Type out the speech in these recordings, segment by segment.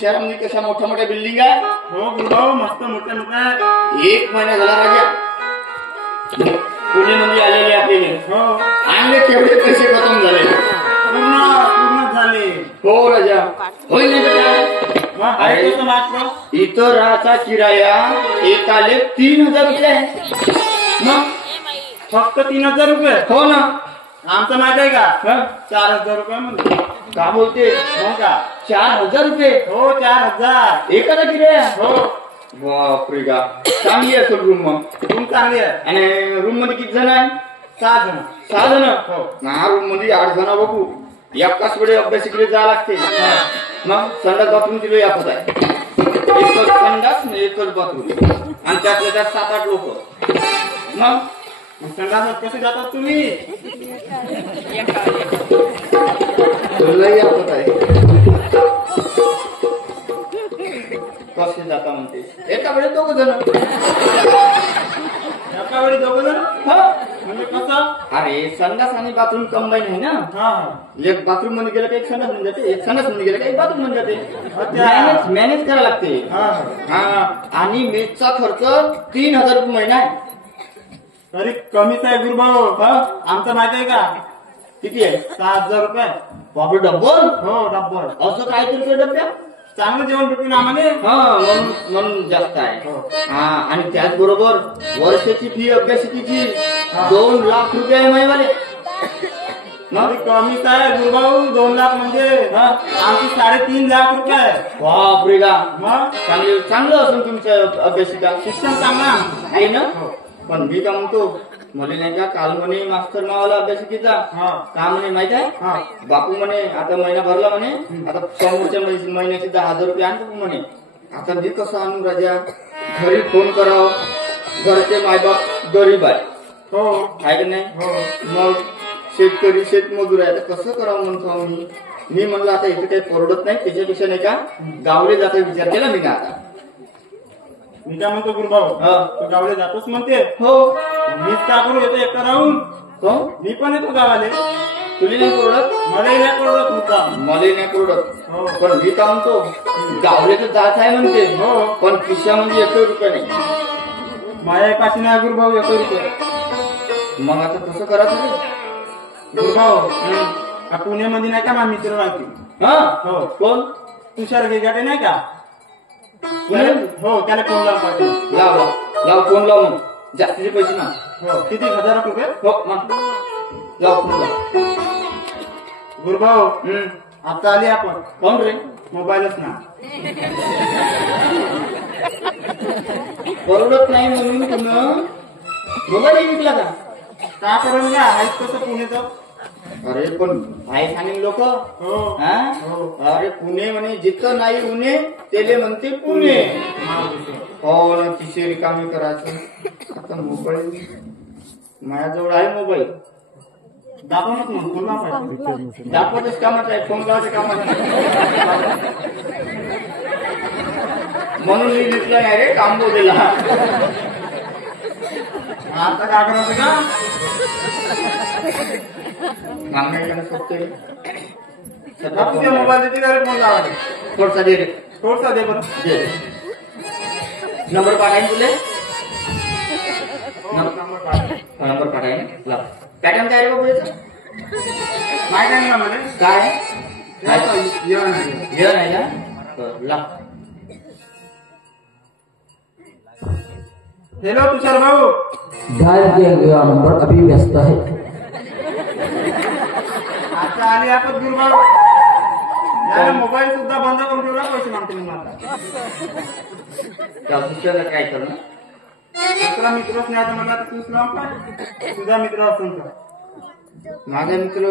शहरामध्ये कशा मोठ्या मोठ्या बिल्डिंग आहे. हो गुरुभाऊ मस्त मोठ्या मोठ्या. एक महिना झाला राजा पुण्यामध्ये आलेले आपले. हो आणले तेवढे पैसे खतम झाले. पूर्ण झाले. हो राजा होईल नाही बेटा. इथं राहायचा किराया एकाले 3000 रुपये आहे. मग फक्त 3000 रुपये. हो ना. आमचं माहित आहे का 4000 रुपये म्हणतो. का बोलते. हो का 4000 रुपये. हो 4000 एखादा किराया. हो बापरे का चांगली आहे रूम. मग रूम चांगली आहे. आणि रूम मध्ये किती जण आहे. 6 जण. 6 जण. हो ना रूम मध्ये 8 जण बघू. एकाच वेळे अभ्यासिकडे जावं लागते. मग संडास बाथरूम तिला यापत आहे. एकच संडास एकच बाथरूम आणि त्यातल्या त्यात 7-8 लोक. मग संडासात कसे जातात तुम्ही. यापत आहे. कसे जाता म्हणते. एका वेळेस 2 जण. एका वेळी 2 जण. म्हणजे कसं. अरे संडास आणि बाथरूम कंबाईन आहे ना. एक बाथरूम मध्ये गेलं का एक संडास मध्ये जाते. एक संडास मध्ये गेलं का एक बाथरूम मध्ये जाते. मॅनेज करायला लागते. हा आणि मेसचा खर्च 3000 रुपये महिना आहे. तरी कमीच आहे गुरुभाऊ. आमचं माहित आहे का किती आहे. 6000 रुपये. बापरे डब्बल. हो डब्बल. असं काय तरी डब्या. चांगलं जेवण भेटून आम्हाला. म्हणून जास्त आहे. हा आणि त्याचबरोबर वर्षाची फी अभ्यासिकेची 2 लाख रुपये आहे महिवाले. कमीच आहे गुरुभाऊ. 2 लाख म्हणजे आमची 3.5 लाख रुपये. बापरे का. मग चांगलं असून तुमचं अभ्यासिका. शिक्षण चांगलं आहे ना. पण मी का म्हणतो मला नाही का काल म्हणे मास्टर मावाला अभ्यासिकेचा का म्हणे माहित आहे. बापू म्हणे आता महिना भरला म्हणे. आता समोरच्या महिन्याचे 10,000 रुपये आणतो म्हणे. आता मी कसं आणू राजा. घरी फोन करावं. घरचे मायबाप गरीब आहे. हो आहे का नाही. मग शेतकरी शेतमजूर आहे. आता कसं करावं म्हणतो मी म्हणलं आता इथे काही परवडत नाही. त्याच्यापेक्षा नाही का गावले जाता विचार केला मी ना. आता मी काय म्हणतो गुरुभाऊ तू गावले जातोस म्हणते. हो मीच का करू येतो एकटा राहून. हो मी पण येतो गावाले. तुला नाही परवडत. मलाही नाही परवडत तुमचा. मलाही नाही परवडत. पण मी का म्हणतो गावले तर जात आहे म्हणते. हो पण खिशामध्ये 1 रुपये नाही. माझ्या एकाची नाही गुरुभाऊ 1 रुपये. मग आता कसं करायचं गुरुभाऊ. पुण्यामध्ये नाही का माझा मित्र राहते. हो कोण. तुषार गेगाटे नाही का. हो त्याला फोन लाव. लाव फोन लाव. मग जास्तीचे पैसे ना. हो किती 1000 रुपये. हो मग लाव फोन लाव. गुरुभाऊ आता आले आपण. कोण रे. मोबाईलच ना. परवडत नाही म्हणून तुम्ही मोबाईल विकला का. का करून ना आहेच कसं पुण्याचं. अरे पण भाई सांगेल लोक. अरे पुणे म्हणे जिथं नाही उणे तेले म्हणते पुणे. हो ना तिथे रिकामी करायचं. आता मोबाईल माझ्याजवळ आहे. मोबाईल दाखवणच म्हणून फोन लावायचं. दाखवतच कामाचं आहे. फोन लावायचं कामाचं नाही. म्हणून मी विकलं नाही रे कांबोजीला. आता काय करायचं का. तुझ्या मोबाईल देते का रे फोन लावायचे. थोडसा दे रे. थोडसा दे बरं. नंबर पाठाय तुले. नंबर पाठाय ना. पॅटर्न काय रे बाबू याचा. माहित आहे ना मला. काय येण आहे ना. ला. हेलो तुषार भाऊ. डायल किया गया नंबर अभी व्यस्त है. आता आले आपण गुरुभाऊ. मोबाईल सुद्धा बंद करून ठेवला. पैसे मागतो मी मला. दुसऱ्याला काय करणं. दुसरा मित्रच नाही आता मला. तूच लाव काय. तुझा मित्र असून का. माझा मित्र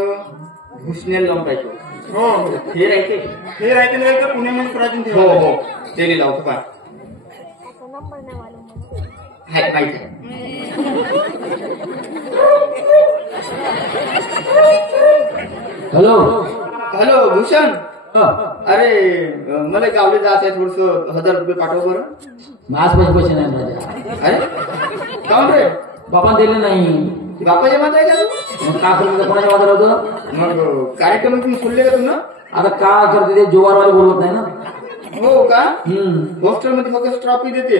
भुसनेल लावून पाहिजे. हो हे राहते. हे राहते नाही का पुण्यामध्ये प्राचीन. हो हो ते लावतो पा. हाय माहिती आहे. Hello hello Bhushan. अरे मला गावले जायचं आहे, थोडस 1000 रुपये पाठव बरं. माझ पैसे नाही माझ्या. अरे काऊन रे? बापा दिले नाही. बापाच्या माता आहे का तू? मग का करून कोणाच्या वाजवलं होतं? मग कार्यक्रम तुम्ही सोडले का तुला? आता का करते ते जुवारवाले बोलत नाही ना. हो का? हॉस्टेलमध्ये फक्त ट्रॉफी देते,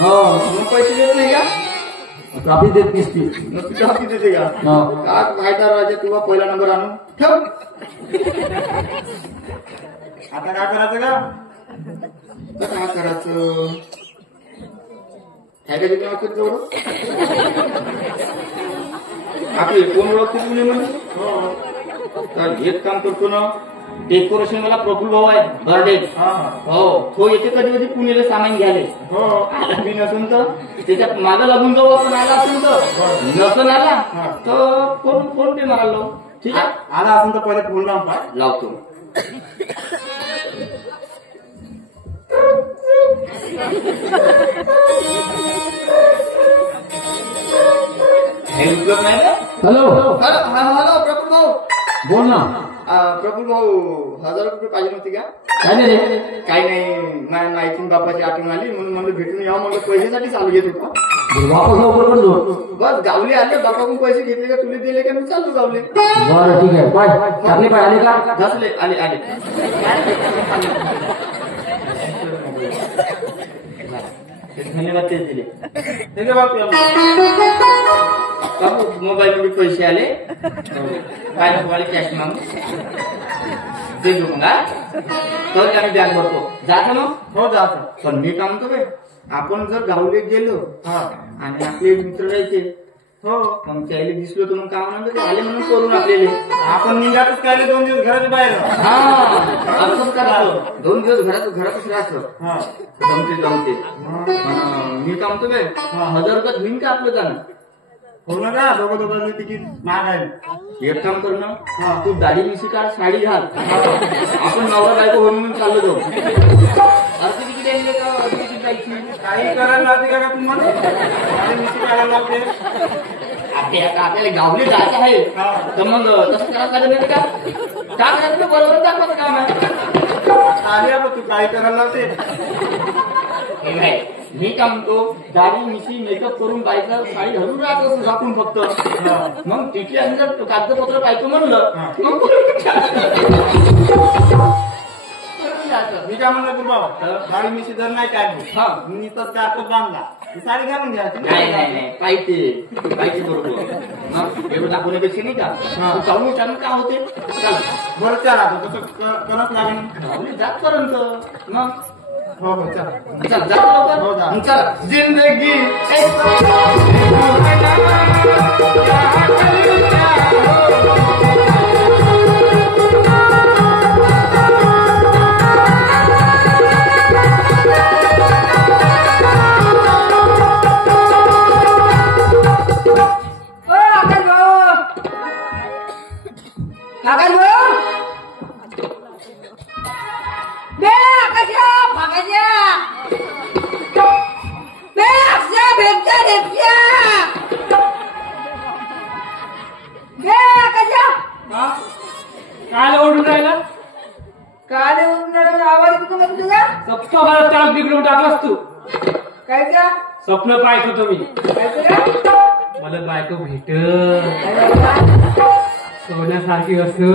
हो मग पैसे देत नाही का? ट्रॉफी देत नसती. मग ट्रॉफी देते का? हो. का फायदा राजा, तुला पहिला नंबर आणून ठेव. आता काय करायचं का? तर काय करायचं? काय काय देते वाटतं तेवढं? आपली कोण ओळखते तुम्ही म्हणजे? तर एक काम करतो ना, डेकोरेशन वाला प्रफुल्ल भाऊ आहे बर्डे. हो, तो येते कधी कधी पुण्याला सामान घ्यायला. हो आला बी नसून तर त्याच्यात मागं लागून जाऊ आपण. आला असेल तर नसून आला तर फोन पे मारायला. ठीक आहे, आला असेल तर पहिले फोन लावून पाय. लावतो. हे उपयोग नाही का? हॅलो हॅलो प्रफुल्ल भाऊ. बोल ना. प्रफुल्ल भाऊ 1000 रुपये पाहिजे नव्हती का? काय नाही रे. काही नाही, माझ्या माहिती बापाची आठवण आली म्हणून म्हणलं भेटून यावं. म्हणलं पैशासाठी चालू घेत होता. वापस लवकर करतो. बस गावले आले, बापाकडून पैसे घेतले का तुला दिले का मी चालू गावले. बरं ठीक आहे. पाय टाकली पाय आली का? घासले आले आले. धन्यवाद, तेच दिले. ठीक आहे बापू. बाबू मोबाईल मध्ये पैसे आले, काय नको आले कॅश मागून दे देऊ मग. तर आम्ही बँक भरतो. जायचं मग? हो जायचं. पण मी काम म्हणतो बे, आपण जर गावले गेलो आणि आपले मित्र राहायचे, हो मग त्याला दिसलो तर मग काय म्हणतो ते आले म्हणून करून आपल्याला. आपण निघातच काय 2 दिवस घराच्या बाहेर. हा असंच करायचं. 2 दिवस घरातच राहायचं. हा जमते जमते. मी काम म्हणतो बे, 1000 रुपयात होईन का आपलं जाणं? हो ना का? दोघं तिकीट महाग आहे. एक काम कर ना, तू दाढी मिशी काढ, साडी घाल, आपण नवरा बायको होऊन म्हणून चाललो जाऊ. अर्धी तिकीट आहे का? अर्धी तिकीट जायची काही करायला लागते का तुम्हाला? आणि मिशी काढायला लागते. आपल्याला गावले जायचं आहे तर मग तसं करायला नाही का? काय करायचं? बरोबर दाखवायचं काम आहे. आली आपण तू काही करायला लागते. हे नाही, मी काम म्हणतो, दाढी मिशी मेकअप करून बायका साडी घालून राहत असतो झाकून फक्त. मग तिथे आणि जर कागदपत्र पाहिजे म्हणलं मग मी काय म्हणलं गुरु बाबा, साडी मिशी जर नाही काढली, मी तर त्यात बांधला साडी घालून घ्यायची. नाही नाही नाही, पाहिजे बरोबर. एवढं दाखवण्यापेक्षा नाही का तू चालू विचारून का होते. चल बरं चला तसं करत लागेल. जातपर्यंत मग हो हो चला. चल जातो लवकर. हो, जा. चल जिंदगी काय ओढून राहिला? काय आवाज येतो का तुझा? सप्ता मला त्याला बिघडून टाकलास तू. काय का? स्वप्न पाहत होतो मी, काय मला बायको भेट सोन्यासारखी असं.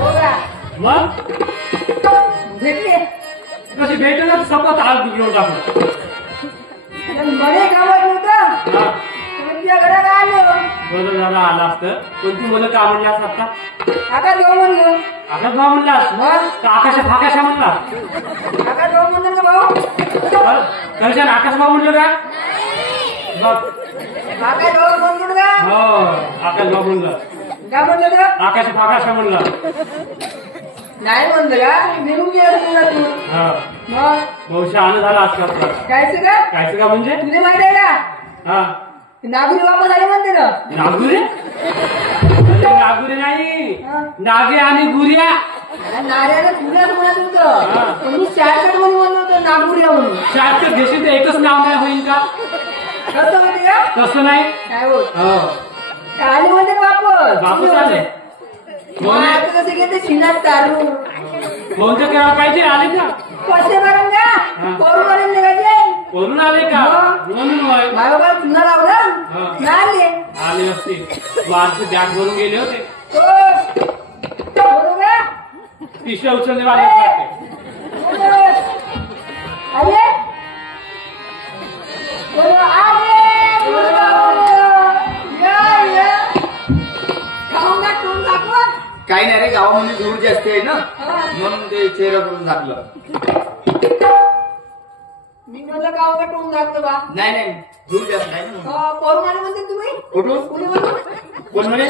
हो का? मग भेटले कशी भेटलं तर सप्ता ताल बिघडून टाकलं. मध्ये गावात होतं हा, तुमच्या घरात आलो. बरं झालं आला असतं. पण तू मला का म्हणलास आता? काका जाऊ म्हणलं. आकाश भाऊ म्हणलास का आकाशा फाकाशा म्हणला? काका जाऊ म्हणलं ना भाऊ. कशाने आकाश भाऊ म्हणलं का? बघ, काका जाऊ म्हणलं का? हो आकाश भाऊ म्हणलं. का म्हणलं का? आकाश फाकाशा म्हणलं. नाही म्हणलं का? निघून गेला तुला तू. हा, मग भाऊ शहाणा झाला आजकाल. कायचं का? कायचं का म्हणजे? तुला माहित आहे का? हा, नागुरी वापस आली म्हणते ना. नागुरे? अरे नागुरे नाही, नागे आणि गुरिया. नाऱ्याला तुलाच म्हणत हा. होतं. मी शाळेत म्हणून म्हणत होतो नागुरिया म्हणून. शाळेत घेशील तर एकच नाव नाही होईल का? कसं म्हणते का? तसं नाही. काय होत? हो, आली म्हणते वापस. बापू चाले. मग आता कसं घेते शिनात तारू. कोणतं करावं पाहिजे आले का कसे करून द्या करून आले निघायचे वरून आले का म्हणून होय माझ्या बाबा पुन्हा लावलं नाही आले असते वारसे बॅग भरून गेले होते बरोबर पिशव्या उचलले वाले वाटते अरे काही नाही रे गावामध्ये धूळ जास्त आहे ना म्हणून ते चेहरा करून झाकलं मी म्हणलं गावाकडे टोन दाखलं बा नाही नाही धूळ जास्त आहे ना करून आले म्हणते तुम्ही कुठून कुणी म्हणून कोण म्हणे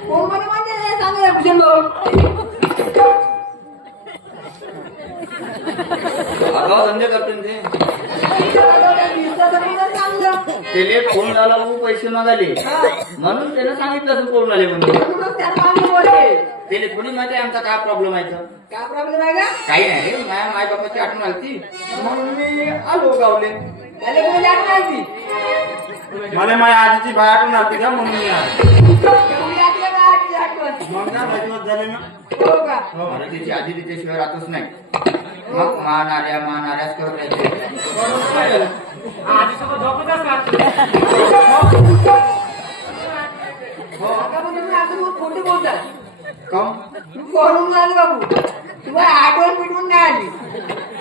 कोण म्हणे म्हणते सांगा भूषण भाऊ अगाव धंदे करते ना ते त्याला फोन लावला पैसे मागाले म्हणून त्याला सांगितलं असं करून आले म्हणून त्याला थोडी माहिती आहे आमचा काय प्रॉब्लेम आहे तर. काय प्रॉब्लेम आहे का काही नाही रे माझ्या माय बापाची आठवण आली म्हणून मी आलो गावले त्याला कोणी आठवण आली मला माझ्या आजीची बाय आठवण आली का म्हणून मी आलो. कोणी आठवण का आठवण आठवण मग ना लय दिवस झाले ना हो का मला त्याची आधी तिच्याशिवाय राहतच नाही मग मान आल्याच करत राहायचे आजीसोबत झोपत असतात आता पण तुम्ही आता खूप खोटे बोलतात काहून? तू करून आले बाबू तुम्हाला आठवण पिटवून नाही आली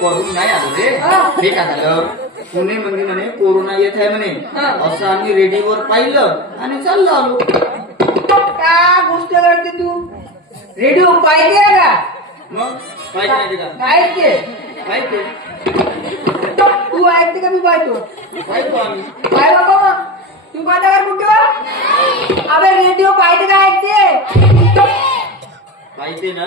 करून नाही आलो रे हे काय झालं पुणे म्हणजे म्हणे कोरोना येत आहे म्हणे असं आम्ही रेडिओवर पाहिलं आणि चाललो आलो काय गोष्ट करते तू रेडिओ पाहिजे का मग पाहिजे नाही का काय ऐकते पाहिजे तू ऐकते का मी पाहतो पाहिजे आम्ही काय बाबा मग तू पाहता का कुठे अबे रेडिओ पाहिजे का ऐकते पाहिजे ना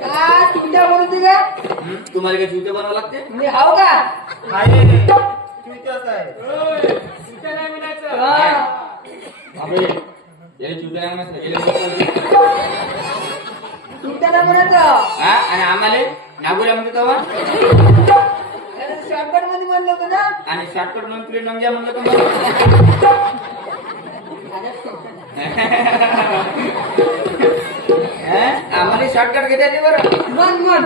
का तुमच्या बोलते का तुम्हाला काय जुते बनावं लागते मी हाव का आहे तुझ्याच आहे हा. अबे याला जुते नाही म्हणायचं, याला बोट चालते. तुमच्याला म्हणायचं हा आणि आम्हाला नागोऱ्या म्हणते तेव्हा शॉर्टकट मध्ये म्हणलं होतं ना आणि शॉर्टकट म्हणून तुला नंग्या म्हणलं तर आम्हाला शॉर्टकट घेता येते बरं मन मन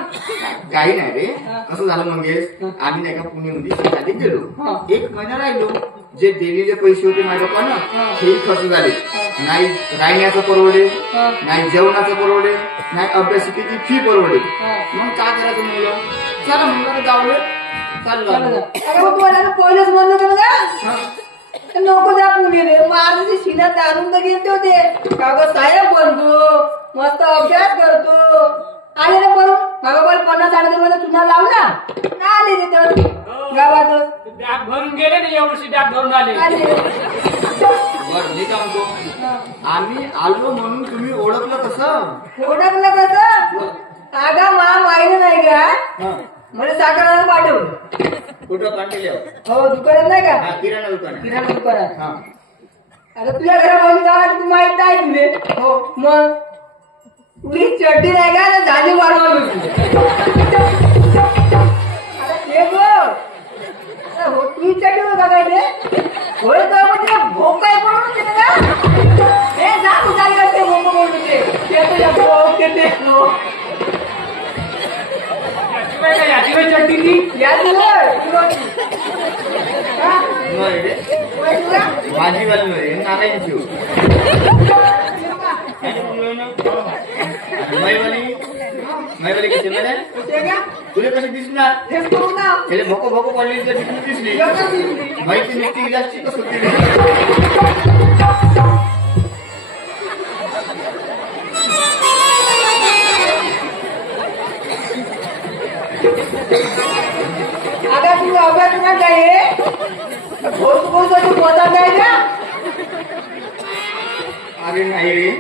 काही नाही रे कसं झालं मंगेश आम्ही नाही का पुण्यामध्ये शेतामध्ये गेलो एक महिना राहिलो जे दिलेले पैसे होते माझ्या पप्पानं हे खर्च झाले नाही राहण्याचं परवडे नाही जेवणाचं परवडे नाही अभ्यासिकेची फी परवडे मग काय करायचं मुलं चला मुलं गावले चाललो आम्ही. अरे मग तुम्हाला पहिलेच म्हणलं होतं ना नको जा पुणे रे माझे शिण्यात आणून तर गेले होते कागद साहेब बनतो मस्त अभ्यास करतो आले ना करून बाबा 50-60 मध्ये चुना लावला आले तिथं गावात बॅग भरून गेले ना एवढी बॅग भरून आले आले बरं मी काय म्हणतो आम्ही आलो म्हणून तुम्ही ओळखलं कसं ओळखलं कसं आगा मा माहिती नाही का मला साखर पाठवलं कुठं पाठवले हो दुकानात नाही का हा किराणा दुकान किराणा दुकानात हा आता तुझ्या घरामध्ये गावात तू माहित नाही तुले हो मग तुझी चड्डी नाही का तर झाली वाढवा अरे ते बघ हो तुझी चड्डी बघा काय ते होय तर म्हणजे भोग काय करून देते का हे जा तू काय करते भोग करून देते ते तुझ्या भोग देते याची काही चड्डी ती या तुला रे भाजीवाली मध्ये नारायणची मैवाली कशी म्हणजे तुला कशी दिसणार हे करू ना त्याला भोको भोको पडली तर दिसली माहिती नसती इलाजची कसं होती अगर तू अभ्यास ना जाए घोष घोष तू बोलता नाही ना अरे नाही रे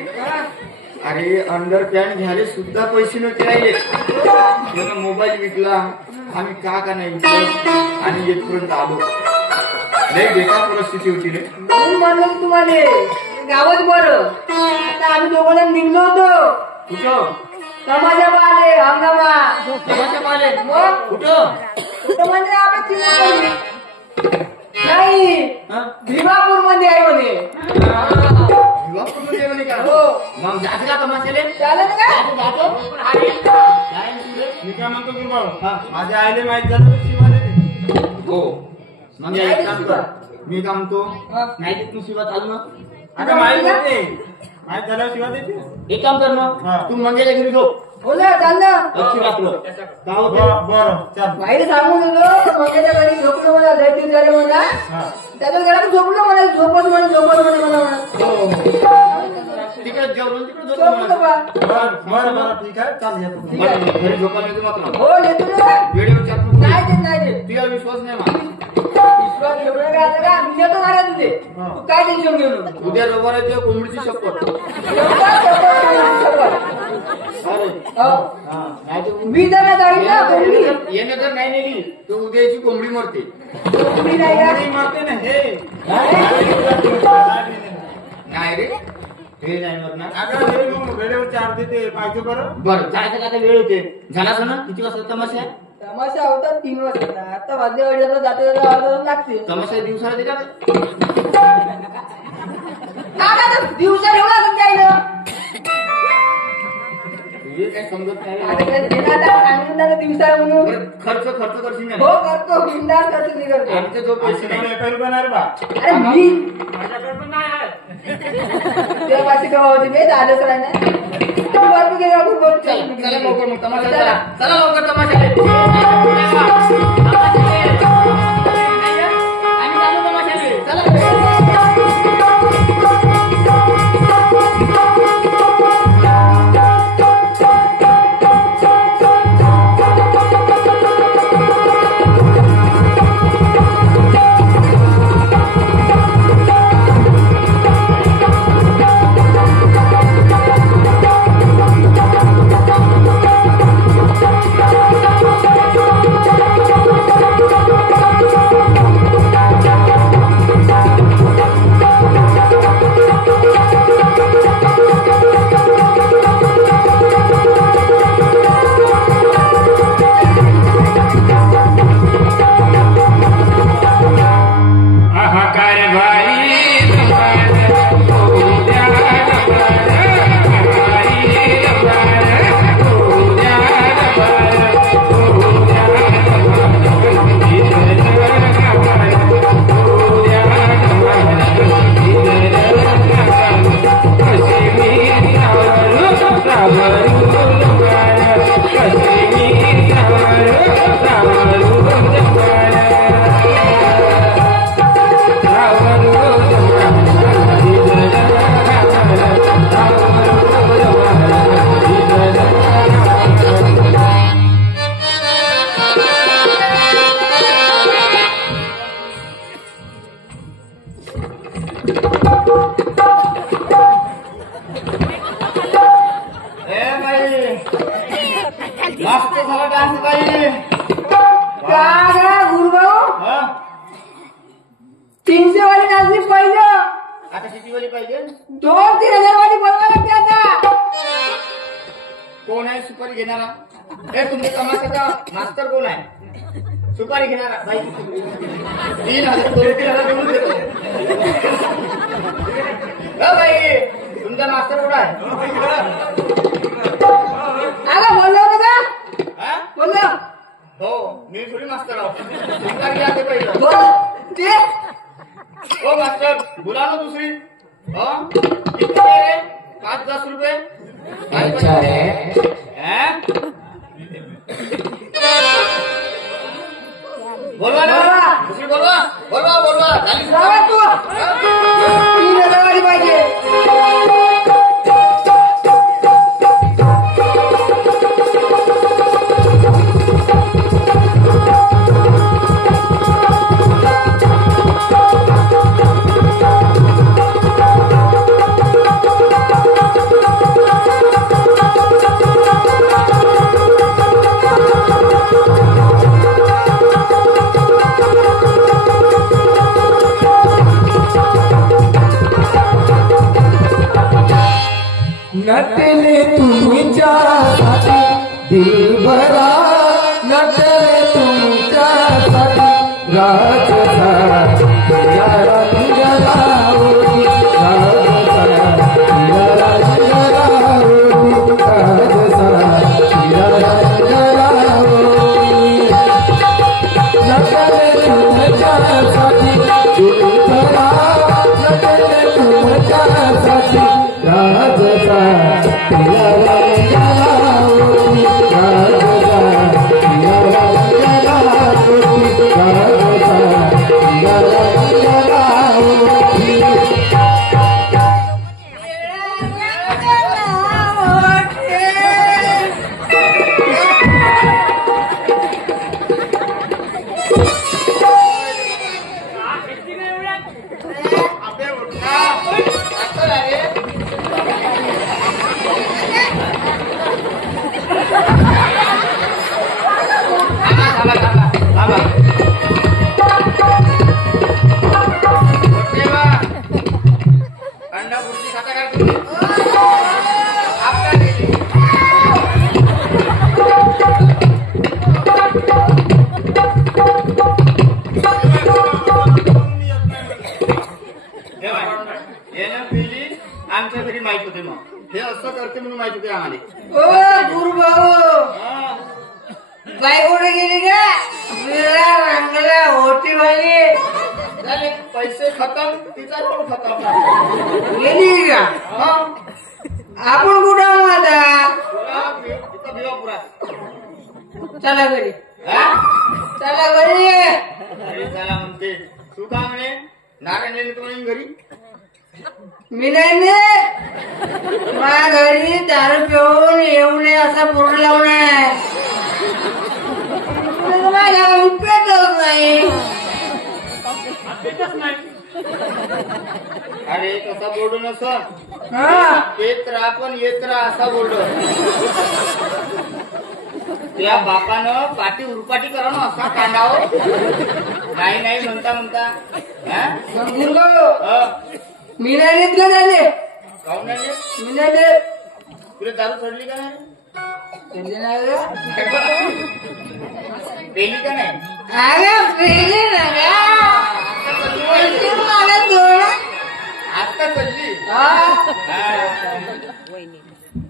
अरे अंडर पॅन्ट घ्यायला सुद्धा पैसे नव्हते राहिले त्यानं मोबाईल विकला आम्ही का नाही विकलं आणि येथपर्यंत आलो लय बेकार परिस्थिती होती रे म्हणून म्हणलं की तुम्हाला गावात बरं आता आम्ही दोघं निघलो होतो कुठं तमाशा पाहिले हंगामा तमाशा पाहिले मग कुठं कुठं म्हणजे आपण चिमूरमध्ये. नाही हा? भिवापूर मध्ये आहे म्हणे विवाह करून ठेवले का हो. मग जाते का तमाशाले चालेल का जातो पण हा येईल का काय तुझे मी काय म्हणतो गुरुभाऊ हा. माझ्या आईले माहित झालं तर शिवा देते. हो मग नाही एक काम शिवा. कर मी काम तो हा. नाही देत तू शिवा चालू ना आता माहित होते माहित झाल्यावर शिवा देते. एक काम कर मग हा. तू मंगेच्या घरी झोप हो ना चाललं लक्ष राखलं का होते बरं चल. बाहेर सांगून देतो मंगेच्या घरी झोपलो मला दैत्य झाले म्हणा हा. त्याच्या घरात झोपलो म्हणा झोपच म्हणे मला म्हणा तिकडे जेवण तिकडे झोप झोपलो म्हणा. बा बरं ठीक आहे चाल येतो. ठीक आहे. घरी झोपायला येतो मात्र हो येतो ना वेळेवर चाल नको. नाही देत नाही देत तुझा विश्वास नाही मला विश्वास एवढं काय आता का मी येतो गाड्या तुझे तू काय टेन्शन घेऊ नको उद्या रविवार आहे तुझ्या कोंबडीची शपथ अरे हो. नाही तर मी जर नाही जाईल ना कोंबडी येणे तर नाही नेली तर उद्याची कोंबडी मरते कोंबडी नाही यार. मी मारते ना हे नाही रे हे नाही मरणार अगं हे मग वेळेवर चार देते पाहिजे बरं. बरं जायचं का आता वेळ होते झाला असं ना किती वाजता तमाशा आहे तमाशा होता 3 वाजता आता वाजले वाजता जाते जाते अर्धा तास लागते तमाशा दिवसाला देतात दिवसा एवढा तुमच्या इथं हे काय समजत नाही आता काय देणार आता सांगून द्या ना दिवसा म्हणून बरं, खर्च करशील हो नाही करतो बिंदास करतो मी करतो आमचे जो पैसे नाही एका रुपया बा. अरे मी माझ्याकडे पण नाही आहे. त्या पाशी केव्हा होती ते झालंच नाही ना तू वरती गेला खूप बोल चला लवकर मग तमाशा चला. चला लवकर तमाशा आम्ही चालू तमाशाले. चला लास्ट झाला डान्स काही काय गुरुभाऊ 300 वाली नाचली पहिलं आता किती वाली पाहिजे 2-3 वाली बनवा लागते आता कोण आहे सुपारी घेणारा हे तुमच्या तमाशाचा मास्तर कोण आहे सुपारी घेणारा बाई 3,000 देऊन देतो बाई तुमचा मास्तर कोण आहे आला बोललो होतं का हा? बोललो हो मी थोडी मास्तर आहोत सुपारी घ्या ते पहिलं बोल ते हो मास्टर बोला ना दुसरी हो किती रे 5-10 रुपये अच्छा है हैं? बोलवा ना दुसरी बोलवा बोलवा बोलवा झाली जावा तू 3,000 वाली पाहिजे नटले तुमच्यासाठी दिलभरा नटले तुमच्यासाठी राजसा तुझ्या तुझ्या राजसा अंडा बुर्जी खाता का तुम्ही? आपका गेली. हे ना पहिली आमच्या घरी माहित होते मग हे असं करते म्हणून माहित होते आम्हाला. ओ गुरुभाऊ हा. बाई कुठे गेली का विरा रंगला होती वाली झाले पैसे खतम तिचा पण खतम. गेली का हा. आपण कुठं आहोत आता इथं भिवापुरा. चला घरी हा? चला घरी घरी चला म्हणते तू का म्हणे नारायण तू म्हणे घरी मी नाही नेत. माझ्या घरी दारू पिऊन येऊ नये असा बोर्ड लावून आहे. माझ्या घरी पेटच नाही. अरे तसा बोर्ड नसं हा येत राहा पण येत राहा असा बोर्ड. त्या बापानं पाठी उरपाटी करा ना असा कांडाव नाही नाही म्हणता म्हणता. हा? गुरुभाऊ हा. मी नाही नेत का झाले काहून नाही येत? मी नाही नेत. तुला दारू चढली का नाही पेले नाही रे. पेली का नाही? अरे पेले ना का पैसे मला दोन. आता चढली. हा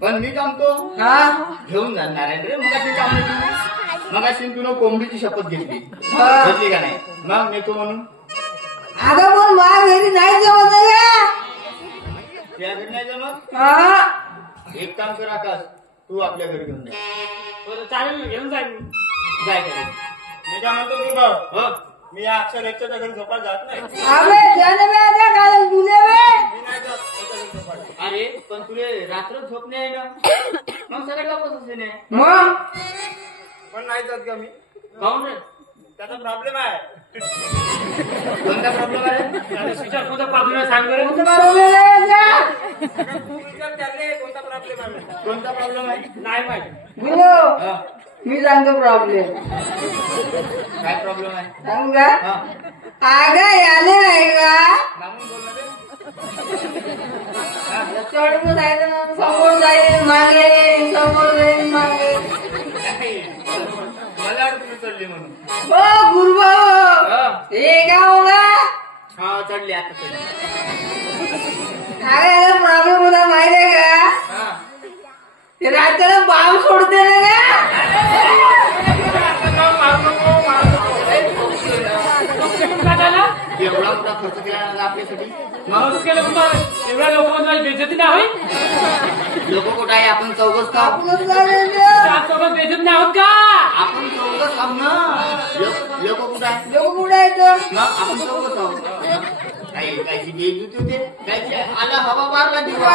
पण मी कामतो हा घेऊन जाणार आहे रे मगाशी काम मगाशी तुला कोंबडीची शपथ घेतली हा. घेतली का नाही मग नेतो म्हणून आता पण माझ्या घरी नाही जमत का. त्या घरी नाही जमत. हा एक काम कर आकाश तू आपल्या घरी घेऊन जा. चालेल घेऊन जाईल मी. जाय का मी काय म्हणतो गुरुभाऊ हो मी अक्षर लेक्चरच्या घरी झोपायला जात नाही. अबे जाने बे आता काल तुझे बे. मी नाही जात त्याच्या घरी झोपायला. अरे पण तुले रात्र झोप नाही आहे ना मग सगळ्यात वापस असे नाही मग पण नाही जात का मी काहून रे त्याचा प्रॉब्लेम आहे. कोणता प्रॉब्लेम आहे विचार कोणता प्रॉब्लेम सांग बरं. कोणतं बरोबर आहे का? विचार त्याले कोणता प्रॉब्लेम आहे. कोणता प्रॉब्लेम आहे नाही माहिती. गुरु हा. मी सांगतो प्रॉब्लेम काय प्रॉब्लेम आहे सांगू का हा आगा याले नाही का लांबून बोल ना रे. चढून जायचं ना समोर जाईल मागे येईल, समोर जाईल मागे. नाही. मला वाटतं तुम्ही चढली म्हणून ओ गुरुभाऊ हा. हे का होगा हा चढली आता चढली. अरे याला प्रॉब्लेम होता माहिती आहे का हा ते रात्रीला बाम सोडते ना का काय झालं? एवढा मोठा खर्च केला ना आपल्यासाठी माणूस केलं कुठं? एवढ्या लोकांमध्ये बेइज्जती नाही होईल. लोक कुठं आहे आपण चौघच का आपलंच जायचं. चार चौघात बेइज्जती नाही होत का? आपण चौघच आहोत ना लोक कुठं आहे लोक कुठं आहेत मग आपण चौघच आहोत काही काहीची बेइज्जती होते काहीची आला हवा मारला दिवा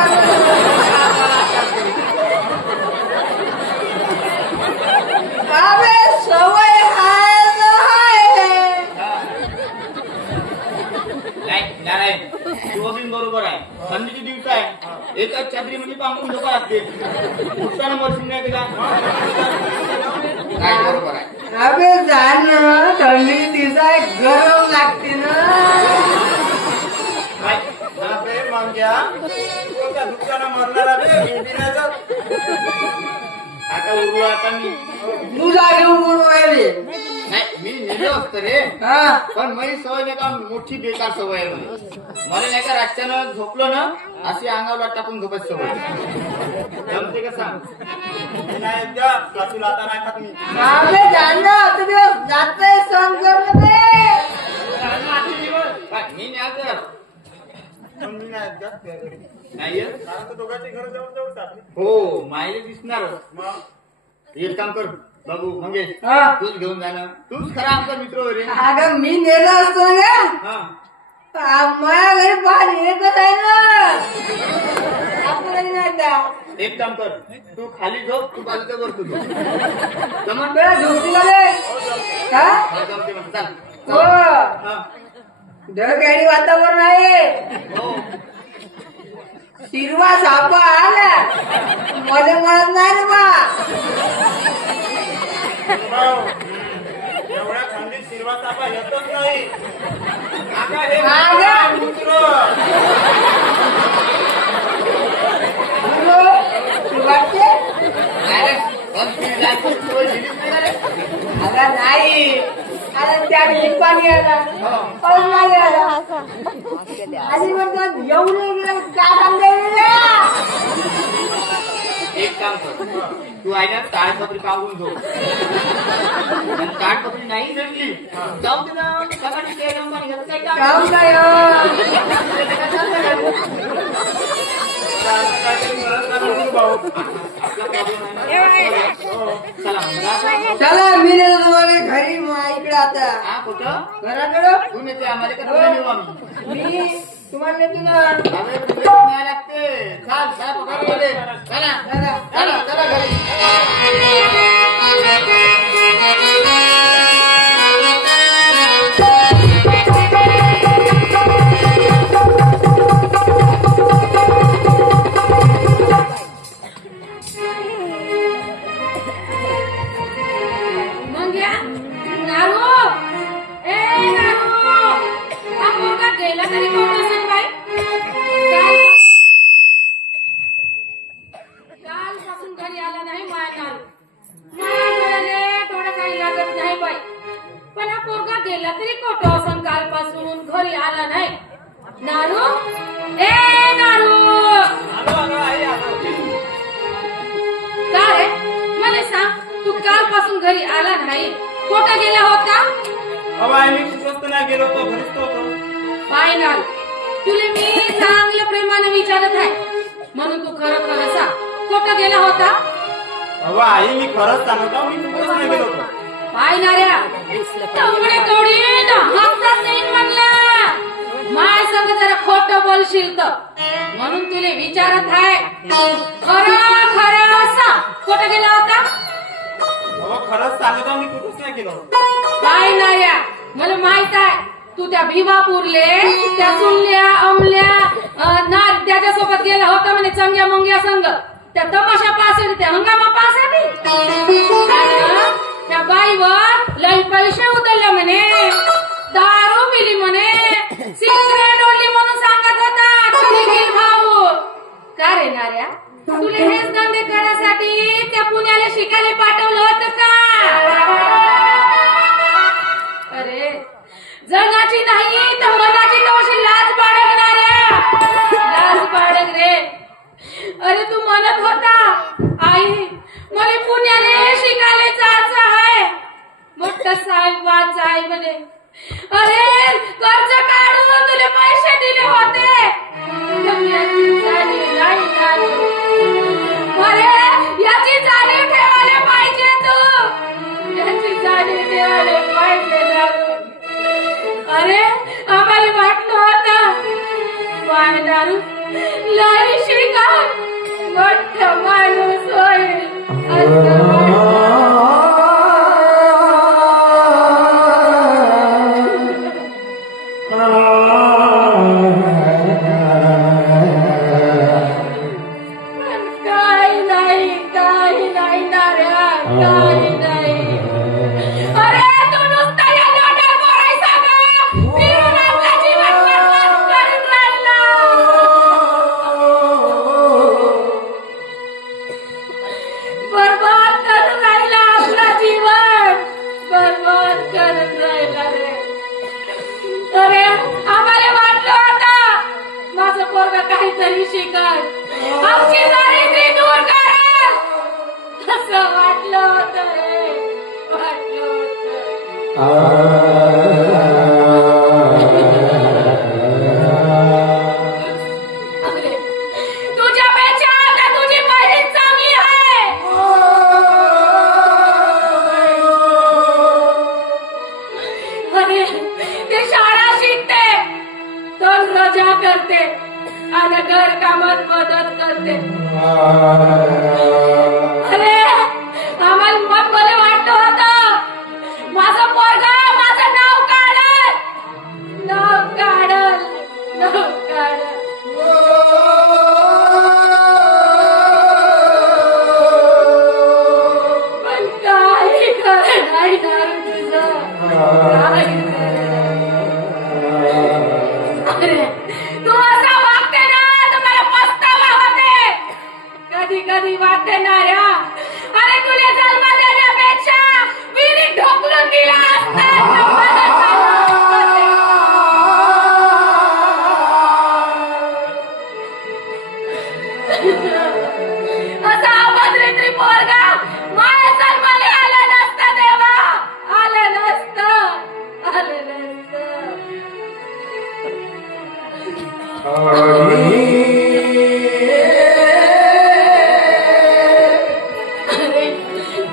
अबे सवय हाय ना हाय. नाही नारायण तू अजून बरोबर आहे थंडीचे दिवस आहे एकाच चादरीमध्ये पांघरून झोपा लागते उठताना मरशील नाही का काय बरोबर आहे अबे जाण थंडी दिसाय गरम लागते ना. काय बापरे मांग्या कोणत्या दुःखानं मरणारा रे मी बी नाही जात. आता उरलो आता मी तू जागे उघडून राहिले. नाही मी नेलो असतं रे हा पण माझी सवय नाही का मोठी बेकार सवय आहे मला नाही का रातच्यानं झोपलो ना अशी अंगावर टाकून झोपायची सवय जमते का सांग मी नाही येत का तुला आता नाही खात मी. अबे जाण आता दिवस जातंय सण करणं ते. काय, मी नाही आज पण मी नाही येत का तुझ्या घरी. नाही येत? कारण दोघांची घर जवळ जवळ टाकली. हो मायले दिसणार. मग एक काम कर बाबू मंगेश, हा. तूच घेऊन जा ना. तूच खरा आमचा मित्र होय रे. अगं मी नेलो असतो ना हा माझ्या घरी पाणी येतच आहे ना आपण नाही आता. एक काम कर, तू खाली झोप, तू बाजूच्या वर तुझं जमत बेळा झोपती झाले का मला जमते म्हणून. चाल. हो हा. ढगाळी वातावरण आहे. हो हिरवा सापा आला मला म्हणत नाही रे बा. एवढ्या थंडीत शिरवा चापा येतच नाही. आता हे अगं. मित्र वाटते काय रे? पण ती जायची सोय दिलीच नाही का रे? अगं नाही आता त्या दिवशी पाणी आला पाऊस नाही आला आधी म्हणतात एवढं गेलं काय सांगता. एक काम कर, तू आहे ना ताडपत्री काढून झोप. आणि ताडपत्री नाही जमली जाऊ दे ना. सकाळी ते रंगाने घालत काही काम काम काय आपला प्रॉब्लेम आहे ना. चला जा. चला मी नेतो तुम्हाला घरी इकडे आता हा कुठं घराकडं तू नेते आम्हाला का तुला नेऊ आम्ही? मी तुम्हाला नेतो ना. अरे तुला न्याय लागते. चाल चला पकड मध्ये. चला चला. चला चला घरी. मग या नारू ए नारू हा पोरगा गेला तरी कोण असेल बाई. कालपासून घरी आला नाही माया नारू. माया डोळ्याले थोडं काही लागत नाही बाई. पण हा पोरगा गेला तरी कोठं असन कालपासून घरी आला नाही. नारू ए नारू काय रे मला सांग तू कालपासून घरी आला नाही कुठं गेला होता. अहो आई मी स्वस्त नाही गेलो होतो घरीच होतो. पाय नारू तुले मी चांगल्या प्रेमाने विचारत आहे म्हणून तू खरं खरं सांग कुठं गेला होता. अहो आई मी खरंच सांगतो मी कुठंच नाही गेलो होतो. पाय नाऱ्या तेवढे तोडी हप्ताच नाही म्हणला. माय संग जरा खोटं बोलशील तर म्हणून तुले विचारत आहे. खरं खरं सांग कुठं गेला होता. अहो खरंच सांगतो मी कुठंच नाही गेलो. काय नाऱ्या मला माहित आहे तू त्या भिवापूरले त्या सुनल्या अमल्या नार त्याच्यासोबत गेला होता म्हणे चंग्या मंग्या संग त्या तमाशा पास त्या हंगामा पास त्या बाईवर लई पैसे उचलले म्हणे. दारू पिली म्हणे. सिगरेट ओढली म्हणून सांगत होता तुझे भाऊ. का रे नाऱ्या तुला हेच धंदे करायसाठी त्या पुण्याला शिकायला पाठवलं होतं का. अरे जगाची नाही तर मनाची कशी लाज बाळगणाऱ्या. लाज बाळग रे. अरे तू म्हणत होता आई मला पुण्याला शिकायला जायचं आहे. मोठा साहेब वाच आहे म्हणे. अरे कर्ज काढून तुला पैसे दिले होते. अरे याची जाणीव ठेवायला पाहिजे तू. याची जाणीव ठेवायला पाहिजे. अरे आम्हाला वाटलं होतं माय दारू लई शिका मोठा माणूस होईल असं काहीतरी शिकाल आमची दारिद्र्य दूर करा असं वाटलं होतं रे. वाटलं होतं. अरे आम्हाला मग मला वाटत होतं माझं पोरगा माझं नाव काढल नाव काढल नाव काढल पण काही खरं नाही दारू तुझं काही खरं नाही. अरे तू असा वागते ना तर मला पस्तावा होते कधी कधी वाटते ना रे अरे तुला जन्म देण्यापेक्षा विहिरीत ढोकलून दिला असा अभद्रेत्री पोरगा माझ्या जन्माला आलं नसतं देवा आलं नसतं आलं नसतं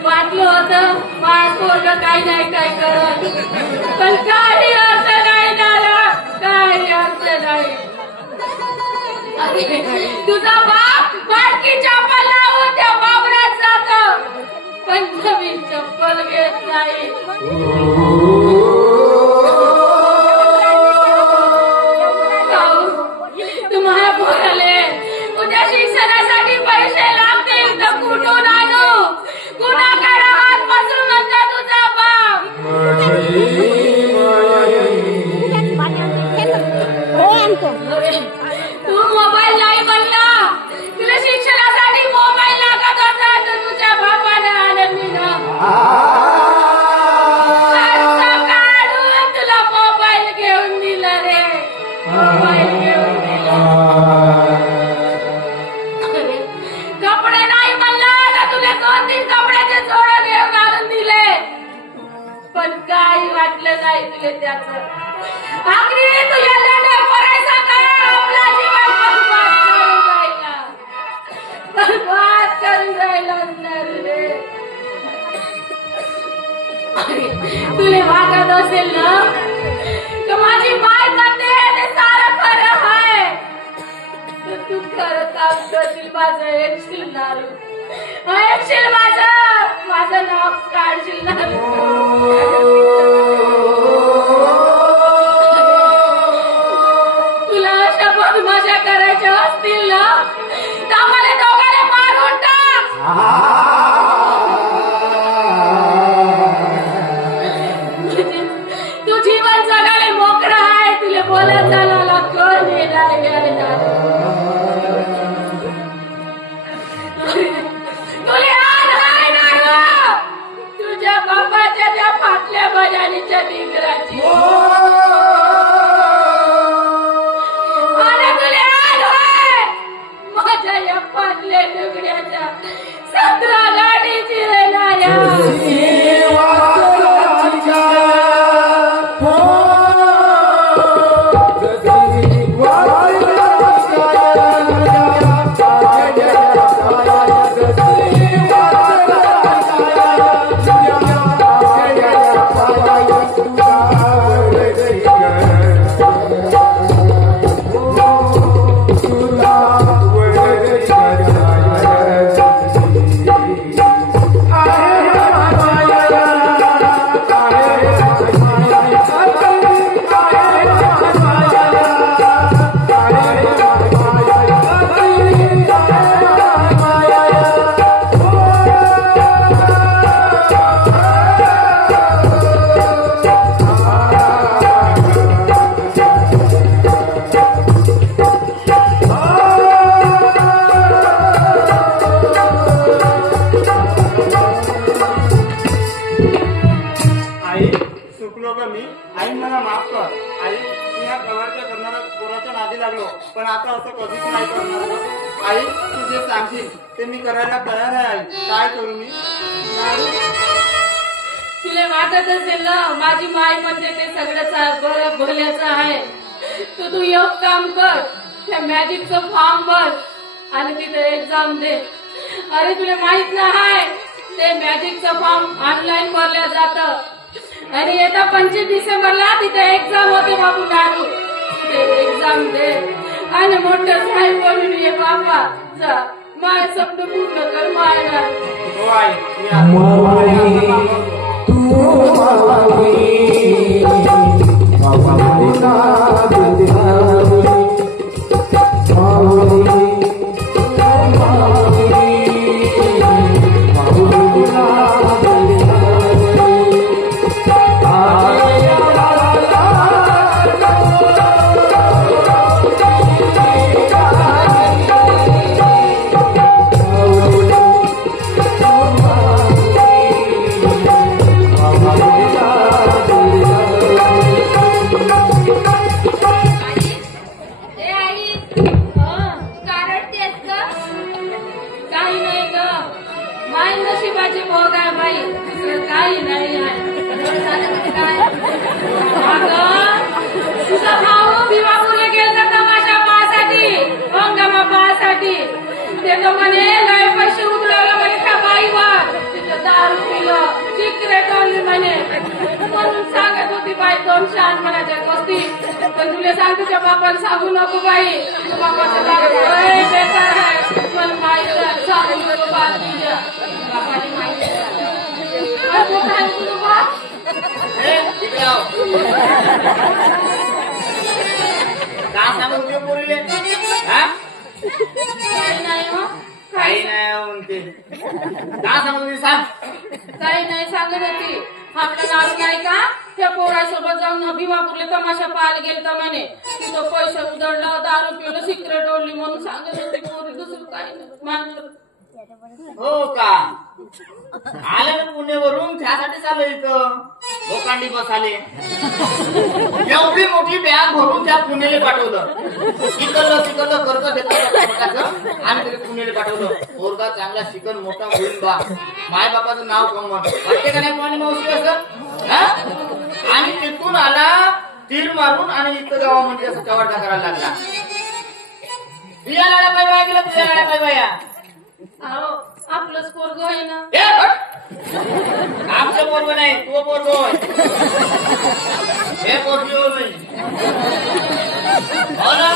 वाटलं होतं माझं पोरगं काही नाही काय करत पण काही अर्थ नाही झाला काही अर्थ नाही तुझा बाप बाटकी चप्पल लावून त्या वावरात जात पण नवीन चप्पल घेत नाही तुम्हाला बोलाले उद्या शिक्षणासाठी पैसे लागतील तर कुठून आणू कुणाकडे हात पसरून म्हणता तुझा बाप तू मोबाईल नाही म्हणला तुला शिक्षणासाठी मोबाईल लागत होता तर तुझ्या बापाने आणली ना काढून तुला मोबाईल घेऊन दिला रे मोबाईल घेऊन दिला कपडे नाही म्हणला तर तुला 2-3 कपड्याचे जोड घेऊन आणून दिले पण काही वाटलं नाही तुला त्याचं आखरी तुझ्या लढ्यात करायचा काय आपला जीवन बरबाद करून राहिला रे तुला वाटत असेल ना की माझी माय म्हणते ते सारं खरं आहे तर तू खरं काम करशील माझं ऐकशील नारू ऐकशील माझं नाव काढशील तुला अशा बदमाशा करायच्या असतील ना तर आम्हाला दोघांना मारून टाक तू जीवन जगायला मोकळा आहे तुला बोलत चालायला कोण तुला हाय ना तुझ्या बापाच्या त्या फाटल्या बजानीच्या डिंगराची आणि तुला हाय माझ्या या फाटल्या लुगड्याच्या 17 गाडीची रेणाऱ्या पण आता असं कधीच नाही करणार आई तू जे सांगशील ते मी करायला तयार आहे आई काय करू मी तुला वाटत असेल ना माझी माय म्हणते ते सगळं बरं भल्याचं आहे तर तू एक काम कर त्या मॅजिकचं फॉर्म भर आणि तिथे एक्झाम दे अरे तुला माहित नाही ते मॅजिकचं फॉर्म ऑनलाईन भरल्या जातं आणि येत्या 25 डिसेंबरला तिथे एक्झाम होते बाबू नारू ते एक्झाम दे आणि मोठं साहेब बनून ये बाबा जा माझे स्वप्न पूर्ण कर मायला. हो आई, मी आता- मावळी तू मावळी मावळी नाद द्यावी मावळी तुझा भाऊ भिवापूरला गेला तमाशा पाहासाठी हंगामा पाहासाठी त्याचं म्हणे लय पैसे उधळवलं म्हणे त्या बाईवर तिथं दारू पिलं सिक्रेट ओनली म्हणे म्हणून सांगत होती बाई दोन शहाणपणाच्या गोष्टी पण तुला सांग तुझ्या बापाला सांगू नको बाई तुझ्या बापाचं लय बेकार आहे मला माहिती आहे सांगू नको बाप तुझ्या बापाने माहिती आहे तुझं बाप का सांगत होते पोरीले? हा? काही नाही हो काही नाही म्हणते. का सांगत होती सांग? काही नाही सांगत होती आपलं नारू नाही का त्या पोरासोबत जाऊन भीमापूरला तमाशा पाहायला गेलं तर म्हणे तिथं पैसे उधळलं दारू पिलं सिक्रेट ओढली म्हणून सांगत होती पोरी दुसरं काही नाही मानलं. हो का? आले ना पुण्यावरून त्यासाठी चालू इथं लोकांनी बसाले एवढी मोठी बॅग भरून त्या पुण्याला पाठवलं तिकडलं कर्ज घेतलं आणि तिथे पुण्याला पाठवलं. पोरगा चांगला शिकन मोठा होईल बा माय बापाचं नाव कमवून वाटते का नाही कोणी मावशी असं हा? आणि तिथून आला तीर मारून आणि इथं गावामध्ये असं कवाटा करायला लागला. तुझ्या लाडा पाय बाया गेला तुझ्या लाडा पाय बाया अहो आपलंच पोरग आहे ना. आमचं पोरग नाही तू पोरग होय हे पोरगी हो नाही हो ना.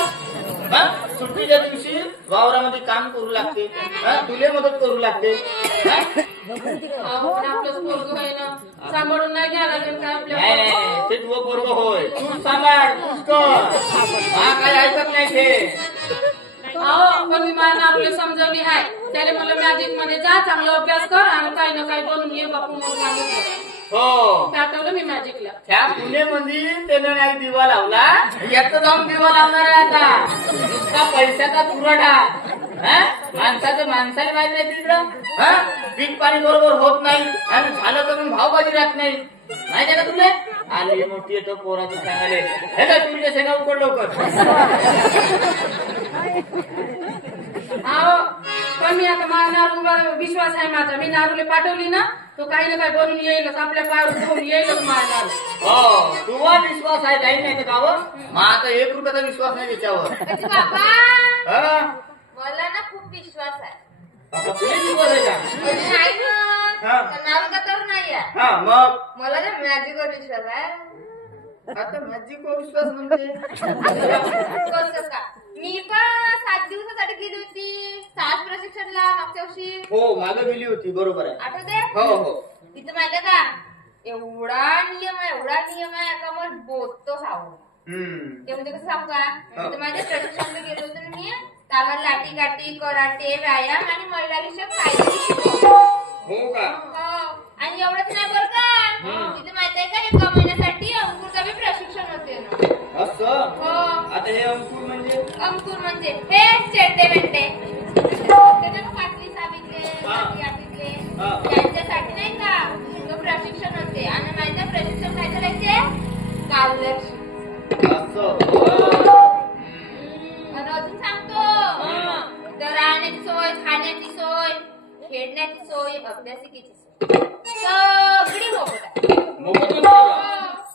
सुट्टीच्या दिवशी वावरामध्ये काम करू लागते तुले मदत करू लागते. अहो आपलंच पोरग आहे ना सांभाळून नाही घ्यायला लागेल का आपल्या नाही ते तू पोरग होय तू सांभाळ तूच कर हा काय ऐकत नाही ते. अहो पण मी मला आपले समजवली आहे त्याला मला मॅजिक मध्ये जा चांगला अभ्यास कर आणि काही ना काही बनवून ये बापू म्हणून सांगितलं. हो पाठवलं मी मॅजिकला. त्या पुण्यामध्ये त्यानं नाही दिवा लावला याचं जाऊन दिवा लावणार आहे आता. नुसता पैशाचा पुरवठा माणसाचं माणसाला माहिती नाही तिकडं पीक पाणी बरोबर होत नाही आणि झालं तर मग भावबाजी राहत नाही माहिती आहे का तुला. आणि मोठी येतो पोराचं सांगाले हे काय तुझ्या शेंगा उकड लवकर. अहो पण मी आता माझ्या नारूवर विश्वास आहे माझा मी नारूला पाठवली ना तो काही ना काही बनवून येईलच आपल्या पायावर घेऊन येईलच माझ्या नारू. हो तुझा विश्वास आहे काही नाही तर गावं मग आता 1 रुपयाचा विश्वास नाही त्याच्यावर. बाबा मला ना खूप विश्वास आहे. आता तुला विश्वास आहे का? नाही ना नाविकावर नाही आहे. हा मग मला ना मॅजिकवर विश्वास आहे. आता मॅजिकवर विश्वास म्हणजे कसं का मी पण 7 दिवसासाठी गेली होती सास प्रशिक्षणला मागच्या वर्षी. हो मागं गेली होती बरोबर आहे. आठवते हो हो तिथं माहितीये का एवढा नियम आहे का मग बोलतो सांगू ते म्हणजे कसं सांगू का तिथं माझ्या प्रशिक्षणला गेलो होतो ना मी त्यावर लाठी काठी कराटे व्यायाम आणि महिला विषयक काहीतरी शिकवलं. हो का. आणि एवढंच नाही बरं का तिथे माहितीये का 1 महिन्यासाठी अंकुरचा बी प्रशिक्षण होते ना. असं हो आता हे अंकुर म्हणजे अंकुर म्हणजे हे चेडे बेटे पाटली साबितले साबितले त्यांच्यासाठी नाही का तो प्रशिक्षण होते आणि माझं प्रशिक्षण काय करायचे कालदर्शी. आणि अजून सांगतो तर राहण्याची सोय खाण्याची सोय खेळण्याची सोय अभ्यासिकेची सोय सगळी मोफत आहे.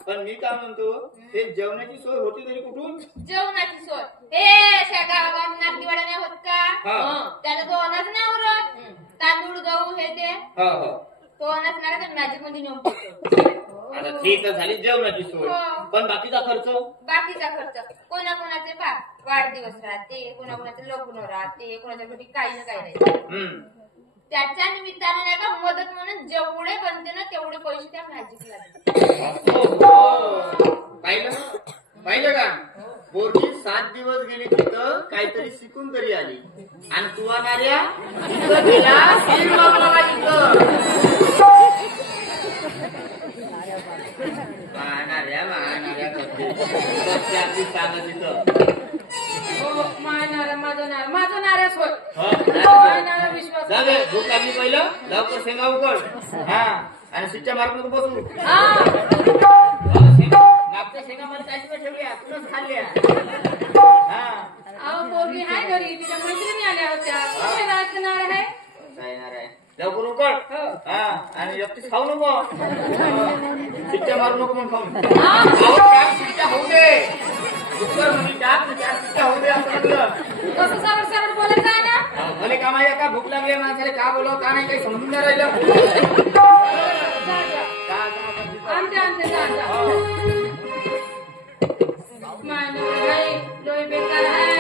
पण मी काय म्हणतो ते जेवणाची सोय होती तरी कुठून. जेवणाची सोय हे गावात नागदीवाडा नाही होत का त्याला तो अनाज नाही उरत तांदूळ गहू हे ते तो नसणार तर मॅजिक मध्ये नेऊन पोहोचवतो. आता ती तर झाली जेवणाची सोय, पण बाकीचा खर्च बाकीचा खर्च कोणाकोणाचे वाढदिवस राहते, कोणाकोणाचं लग्न राहते, कोणाच्या घरी काही ना काही राहते. त्याच्या निमित्ताने नाही का मदत म्हणून जेवढे बनते ना तेवढे पैसे त्या मॅजिकला देतात. पाहिलं का पोरगी 7 दिवस गेली तिथं काहीतरी शिकून तरी आली, आणि तू नार्या तिथं गेला तीन वाजला तिथं मानाऱ्या करते आपली सांगत तिथं. हो माझं नाऱ्याच होय. विश्वास भूक लागली पहिलं लवकर शेंगा उकड, हा, आणि शिट्ट्या मारत नको बसू. मागच्या शेंगामध्ये काय ठेवल्या तुलाच खाल्ल्या. अहो पोरगी आहे घरी, तिच्या मैत्रिणी आल्या होत्या. कुठे राहायचं नारळ आहे? आहे लवकर उकड, हा, आणि एकटीच खाऊ नको, शिट्ट्या मारू नको म्हणून खाऊ. शिट्ट्या होऊ दे, कुकर म्हणजे चार शिट्ट्या होऊ दे असं म्हटलं. कसं सरळ सरळ बोलत आहे ना. भले काम आहे का, भूक लागली माणसाला का बोलावं का नाही काही समजून नाही राहिलं. आणते लोई बेकार आहे.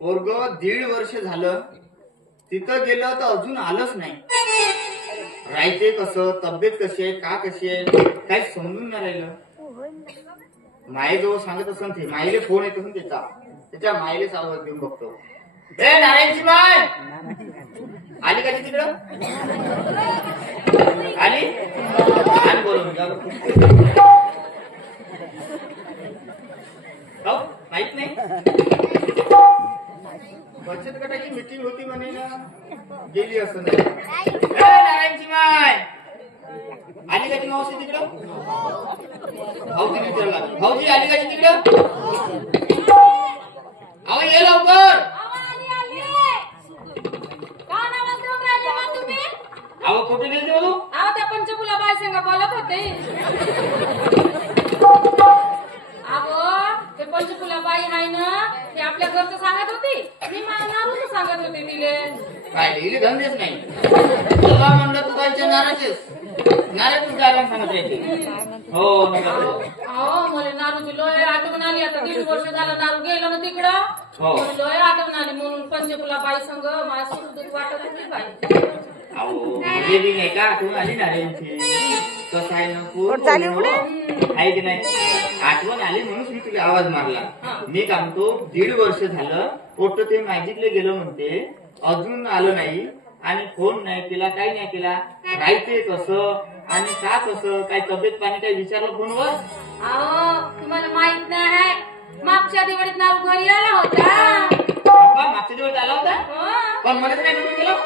पोरग 1.5 वर्ष झालं तिथं गेलं तर अजून आलंच नाही. राहायचे कसं, तब्येत कशी आहे, का कशी आहे, काही समजून नाही राहिलं. मायेजवळ सांगत असन ते, माईले फोन येत असून त्याच्या माईलेच आवाज देऊन बघतो. ए नारायणची माय आली का ती तिकडं? आली आणि बोलून माहित नाही. बचत गटाची मीटिंग होती म्हणे ना, गेली असं. नारायणची माय आली का ती मावशी तिकडं? भाऊजी विचारला, भाऊजी आली का ती तिकडं? अहो ये लवकर. अहो कुठे गेली बोलू? अहो त्या पंचकुला बाय संग बोलत होते. अहो ते पंचकुला बाई आहे ना, ते आपल्या घरचं सांगत होती. मी मला नारूच सांगत होते तिले. काय लिहिले धंदेच नाही. तुला म्हणलं तू जायचे नाराचेस नारा तू जायला सांगत राहायचे. हो अहो मला नारूची लोय आठवण आली. आता 1.5 वर्ष झालं नारू गेलं ना तिकडं. लोय आठवण आली म्हणून पंचकुला बाई संग मला सुख वाटत होती बाई. अहो गेली नाही का आठवण आली नारायणची. कसं आहे ना आहे की नाही, आठवण आली म्हणून मी तुला आवाज मारला. मी काय म्हणतो 1.5 वर्ष झालं पोट ते मॅजिकला गेलो म्हणते, अजून आलं नाही आणि फोन नाही केला, काही नाही केला. राहायचे कसं आणि का कसं, काही तब्येत पाणी काही विचारलं फोनवर? अहो तुम्हाला माहित नाही, मागच्या दिवाळीत नारू घरी आला होता. मागच्या दिवस आला होता, पण मला काय भेटून गेलं?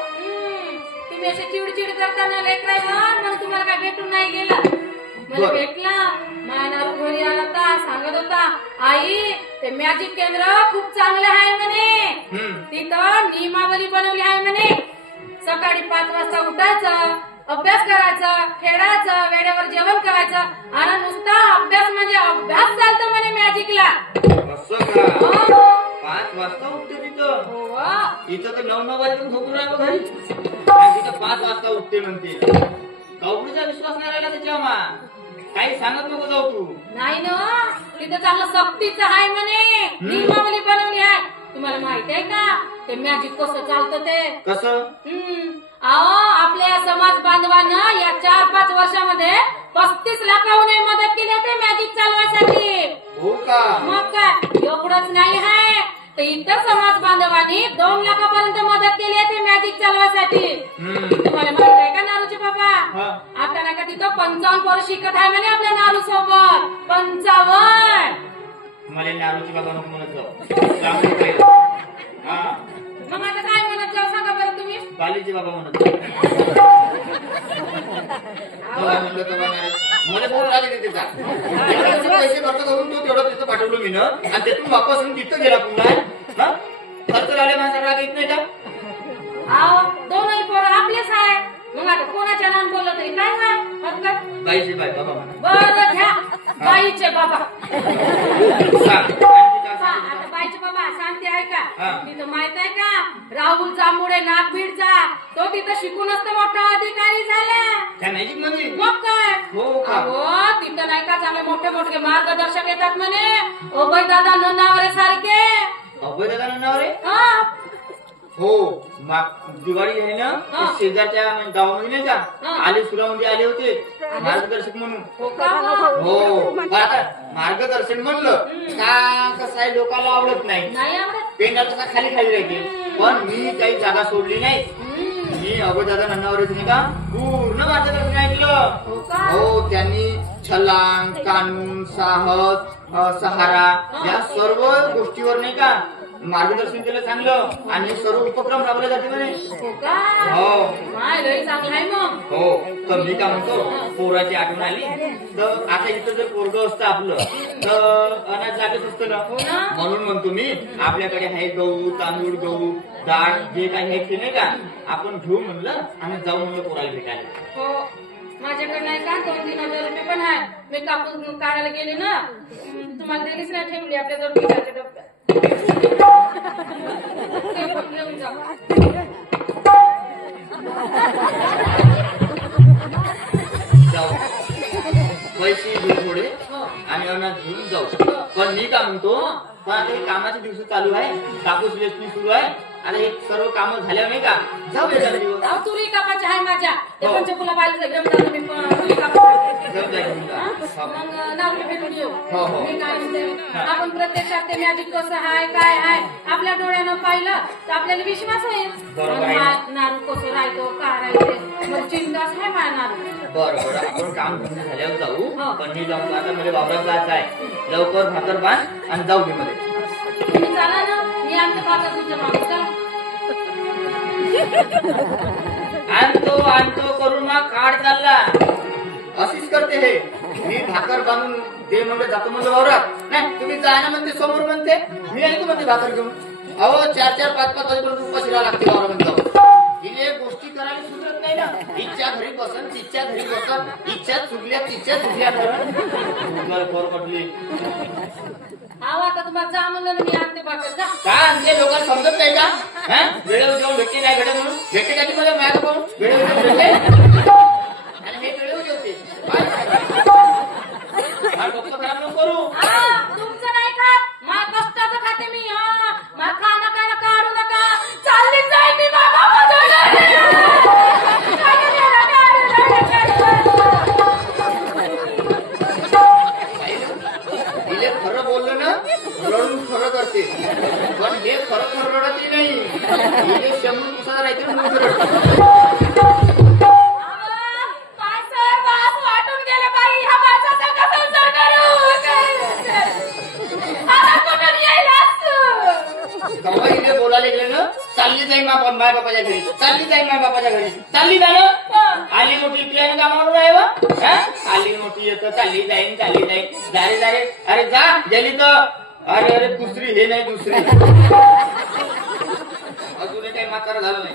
तुम्ही असे चिडचिड करताना लेकराय मग तुम्हाला काय भेटून नाही गेला. मला भेटला, माझ्या नारू घरी आला होता. सांगत होता, आई ते मॅजिक केंद्र खूप चांगलं आहे म्हणे. तिथं नियमावली बनवली आहे म्हणे. सकाळी 5 वाजता उठायचं, अभ्यास करायचा, खेळायचं, वेळेवर जेवण करायचं आणि नुसता अभ्यास म्हणजे अभ्यास चालतो म्हणे मॅजिकला. असं का? 5 वाजता उठते तिथं? इथं तर 9 वाजता झोपून राहिलो घरी, तिथं 5 वाजता उठते म्हणते. कवडीचा विश्वास नाही राहिला त्याच्यावर. काही सांगत नको जाऊ तू. नाही ना, तिथं चांगलं सक्तीचं आहे म्हणे. नियमावली बनवली आहे. तुम्हाला माहित आहे का ते मॅजिक कसं चालतं ते? कसं? अहो आपल्या समाज बांधवांना या 4-5 वर्षामध्ये 35 लाखाहून मदत केली ते मॅजिक चालवायसाठी. हो का? मग काय एवढंच नाही आहे, तर इतर समाज बांधवांनी 2 लाखापर्यंत मदत केली आहे ते मॅजिक चालवायसाठी. तुम्हाला माहित आहे का नारूचे बाबा? आता नाही का तिथं 55 पोरं शिकत आहे म्हणे आपल्या नारू सोबत. 55. मला नारूची बाबा नको म्हणत जाऊ. हा मग आता काय म्हणत जाऊ सांगा बरं तुम्ही. बालीजी बाबा म्हणत जाऊ. म्हणलं तर मला फोन लागले त्याचा पैसे खर्च करून तो तेवढं तिथं पाठवलं मी ना आणि त्यातून वापस येऊन तिथं गेला पुन्हा. खर्च झाले माझा राग येत नाही का. दोनही पोरं आपलेच आहे. मग आता कोणाच्या नाम बोललं तरी काय काय हरकत. बाईचे बाई बाबा म्हणा. बरं घ्या बाईचे बाबा. सांग आता बाईचे बाबा शांती आहे हा. का. तिथं माहित आहे का राहुल जांभुडे नागभीडचा तो तिथं शिकूनच तर मोठा अधिकारी झाला. काय मॅजिक म्हणजे मग काय हो का. अहो तिथं नाही का चांगले मोठे मोठे मार्गदर्शक येतात म्हणे. अभय दादा नन्नावरे सारखे. अभय दादा नाव रे. हा हो दिवाळी आहे ना हा. शेजारच्या गावामध्ये नाही का हा. आले सुरामध्ये आले होते मार्गदर्शक म्हणून. हो का. हो पण आता मार्गदर्शन म्हणलं का कसं आहे लोकांना आवडत नाही. नाही आवडत. पेंडा तसा खाली खाली राहते. पण मी काही जागा सोडली नाही. मी अभयदादा नन्नावरेच नाही का पूर्ण मार्गदर्शन ऐकलं. हो का. हो त्यांनी छलांग कानून साहस सहारा या सर्व गोष्टीवर नाही का मार्गदर्शन केलं चांगलं आणि सर्व उपक्रम राबवले जाते म्हणे. हो का. हो माय लई चांगलं आहे मग. हो तर मी काय म्हणतो पोराची आठवण आली तर आता इथं जर पोरगं असतं आपलं तर अनाथ जागेच असतं ना. म्हणून म्हणतो मी आपल्याकडे आहे गहू तांदूळ गहू डाळ जे काही आहे ते नाही का आपण घेऊ म्हणलं आणि जाऊ म्हणलं पोराला भेटायला. हो माझ्याकडे नाही का 2-3 हजार रुपये पण आहे. मी कापूस काढायला गेले ना तुम्हाला दिलीच नाही ठेवली आपल्याजवळ पिठाच्या डब्यात. ते पण घेऊन जा. जाऊ पैसे घेऊ थोडे आणि अनाथ घेऊन जाऊ. पण मी काय म्हणतो पण आता हे कामाचे दिवस चालू आहे कापूस वेचणी सुरू आहे आणि हे सर्व कामं झाल्या नाही का जाऊ एखादा दिवस. अहो तुरी कापाची आहे माझ्या. ते पंचफुला बाईला घेऊन जातो मी तुरी कापाची. जाऊ द्या घेऊन जा. मग नागरी भेटून येऊ. हो, हो. मी काय म्हणते आपण प्रत्यक्षात ते मॅजिक कसं आहे काय आहे आपल्या डोळ्यानं पाहिलं तर आपल्याला विश्वास आहे. बरोबर आहे. नारू कसं राहतो काय राहते मग चिंताच आहे माझ्या नारू. बरं आपण काम पूर्ण झाल्यावर जाऊ. हो. पण मी जाऊन आता मला वावरात जायचं आहे. लवकर भाकर बांध आणि जाऊ दे मध्ये. तुम्ही चाला ना मी आणते भाकर तुमच्या मागे चला. आणतो करून मग काढ चालला अशीच करते हे. मी भाकर बांधून दे म्हणलं जातो म्हणलं वावरात नाही तुम्ही जा ना म्हणते समोर म्हणते मी ऐकतो म्हणते भाकर घेऊन. अहो 4-4, 5-5 वाजेपर्यंत उपाशी राहावं लागते वावरामध्ये जाऊन. हिने गोष्टी करायला सुधरत नाही ना. इच्छा घरी बसन तिच्या घरी बसन इच्छा चुकल्या तिच्या चुकल्या कटली. हा आता तुम्हाला जा म्हणलं ना मी आणते भाकर जा. का आणते लोकांना समजत नाही का. वेळेवर जेवण भेटते नाही भेटत म्हणून भेटते का मध्ये माझ्या पाहून वेळेवर भेटते आणि हे वेळेवर जेवते. डोकं खराब नको करू. तुमचं नाही खात मा कष्टाचं खाते मी. मा खाणं काय काढू नका चालली जाईल मी बाबा. तिले खरं बोललं ना रडून खरं करते पण हे खरं रडत नाही. हिने 100 दिवसाला राहते ना काय सर बास वाटून गेले बाई ह्या माणसाचा कसा संसार करू. आता कुठून येईल बाबा इथे बोलायला गेले ना चालली जाईल माय बापाच्या घरी चालली जाईल माय बापाच्या घरी चालली जाणं. आली मोठी प्लॅन कामावर आहे वा. आली मोठी येतं चालली जाईन दारे अरे जा गेली तर अरे दुसरी हे नाही दुसरी अजून काही म्हातारा झालं नाही.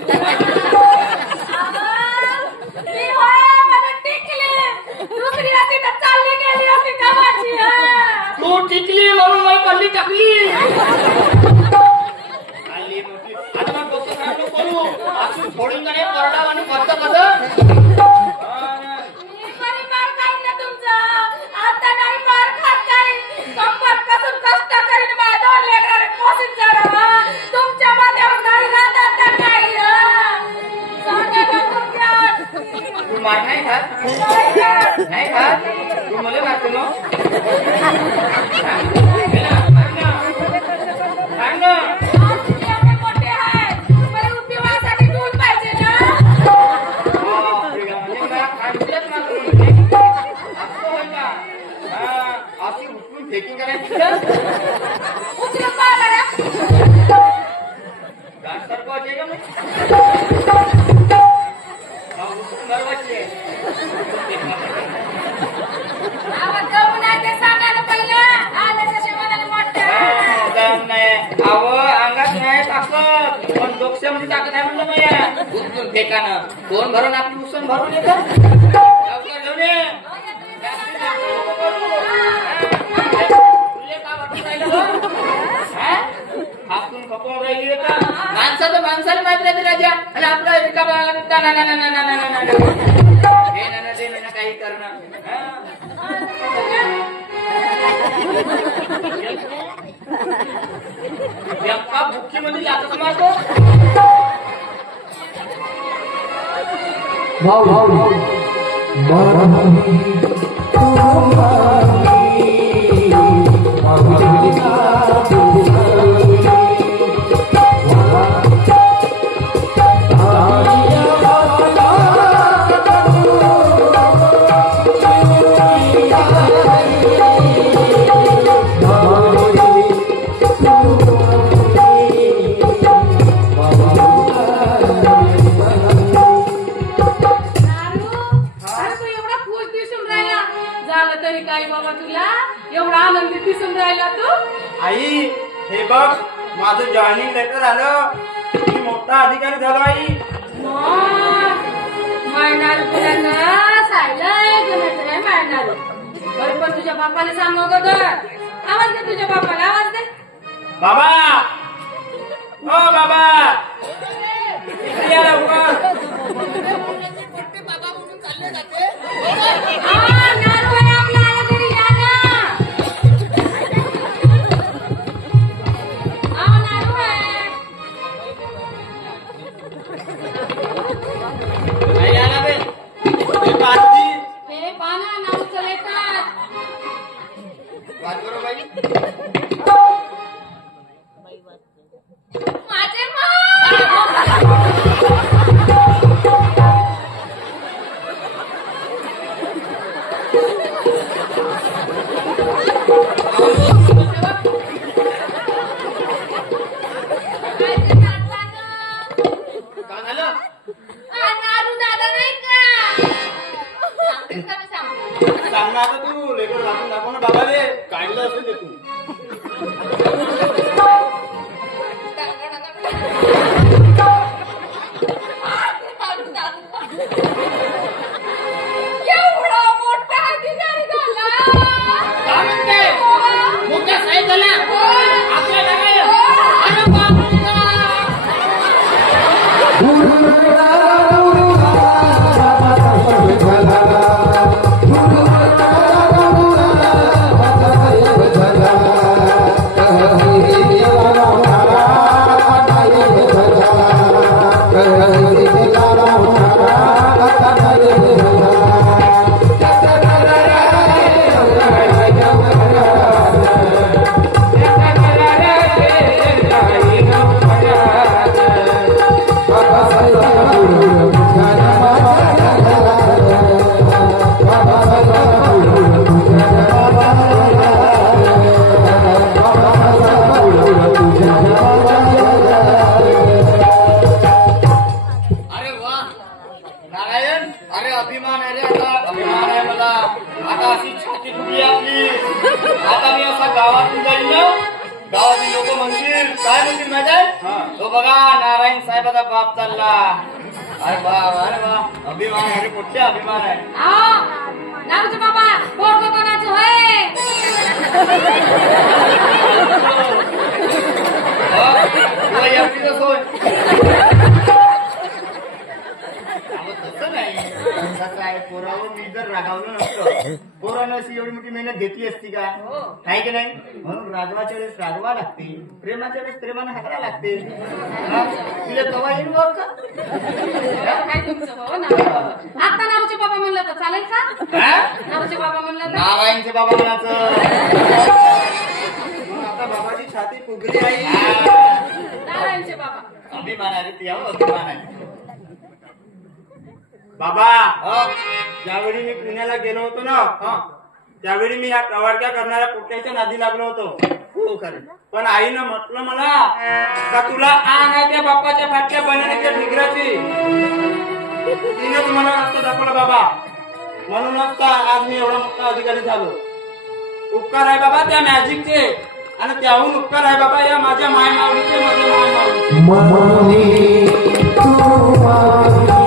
दुसरी अशी तर चालली गेली अशी कामाची. तू टिकली म्हणून मला पल्ली टाकली. आली मोठी आता मग डोकं खराब नको करू. असं सोडून का नाही परडा आणि बद्द परिवार काही ना तुमचं आता नाही मार खात काही कंबर कसून कष्ट करीन माझ्या 2 लेकराने पोषण करा. तुमच्या माथ्यावर नाही राहतात तर काही सांगा ना तुमच्या. तू मार नाही खात नाही खात तू मला मारतो मग. अव अंगात नाही ताकद पण डोक्यामध्ये ताकद आहे म्हणलं नाही उचलून फेकानं कोण भरून आपली उचलून भरून येतं लवकर घेऊन ये तुले का वाटून राहिलं हातून खपवून राहिली का माणसाचं माणसाला माहित राहते राजा आणि आपला रिकामा ना काही करणं बुक्की मध्ये जात मारतो आई हे बघ माझं जॉईनिंग लेटर आलं मी मोठा अधिकारी झालो आई मळणार तुला सायला मळणार पण तुझ्या बापाला सांग अगोदर आवाज दे तुझ्या बापाला आवाज दे बाबा ओ बाबा इकडे या लवकर तू लेकर दाखव ना बाबा रे काढलं असेल ते तू गावातील लोक म्हणतील काय म्हणतील माहिती आहे तो बघा नारायण साहेबाचा बाप चालला अरे वा अभिमान आहे कुठे अभिमान आहे नारूचे बाबा पोरगं कोणाचं होय तसं नाही काय पोरावर मी जर रागावलं नसतं पोरानं अशी एवढी मोठी मेहनत घेतली असती का नाही की नाही म्हणून रागवाच्या वेळेस रागवा लागते प्रेमाच्या वेळेस प्रेमानं हाकायला लागते तुला तवा येईल बघ का काय तुमचं हो ना आता नारूचे बाबा म्हणलं तर चालेल का नारूचे बाबा म्हणलं तर नारायणचे बाबा म्हणाचं आता बाबाची छाती फुगली आई नारायणचे बाबा अभिमान आहे ती अभिमान आहे बाबा ज्यावेळी मी पुण्याला गेलो होतो ना त्यावेळी मी या कवाडक्या करणाऱ्या पोट्याच्या नादी लागलो होतो हो खरं पण आईनं म्हटलं मला का तुला आण आहे त्या बाप्पाच्या फाटल्या बनवण्याच्या ठिकराची तिनेच मला रस्ता दाखवला बाबा म्हणूनच आज मी एवढा मोठा अधिकारी झालो उपकार आहे बाबा त्या मॅजिकचे आणि त्याहून उपकार आहे बाबा या माझ्या माय माऊलीचे, माझ्या माय माऊलीचे. माऊली तू माऊली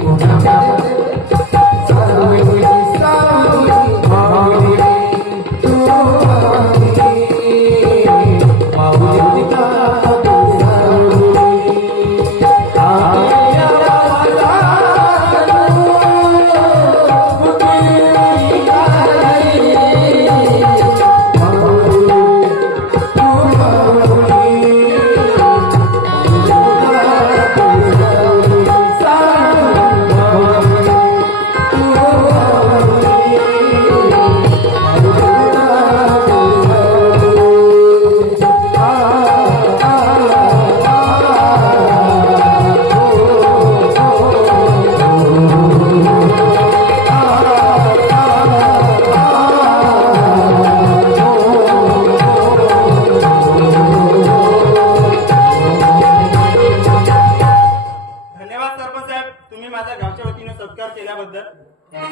पुन्हा सावली सावली माऊली तू माऊली माऊली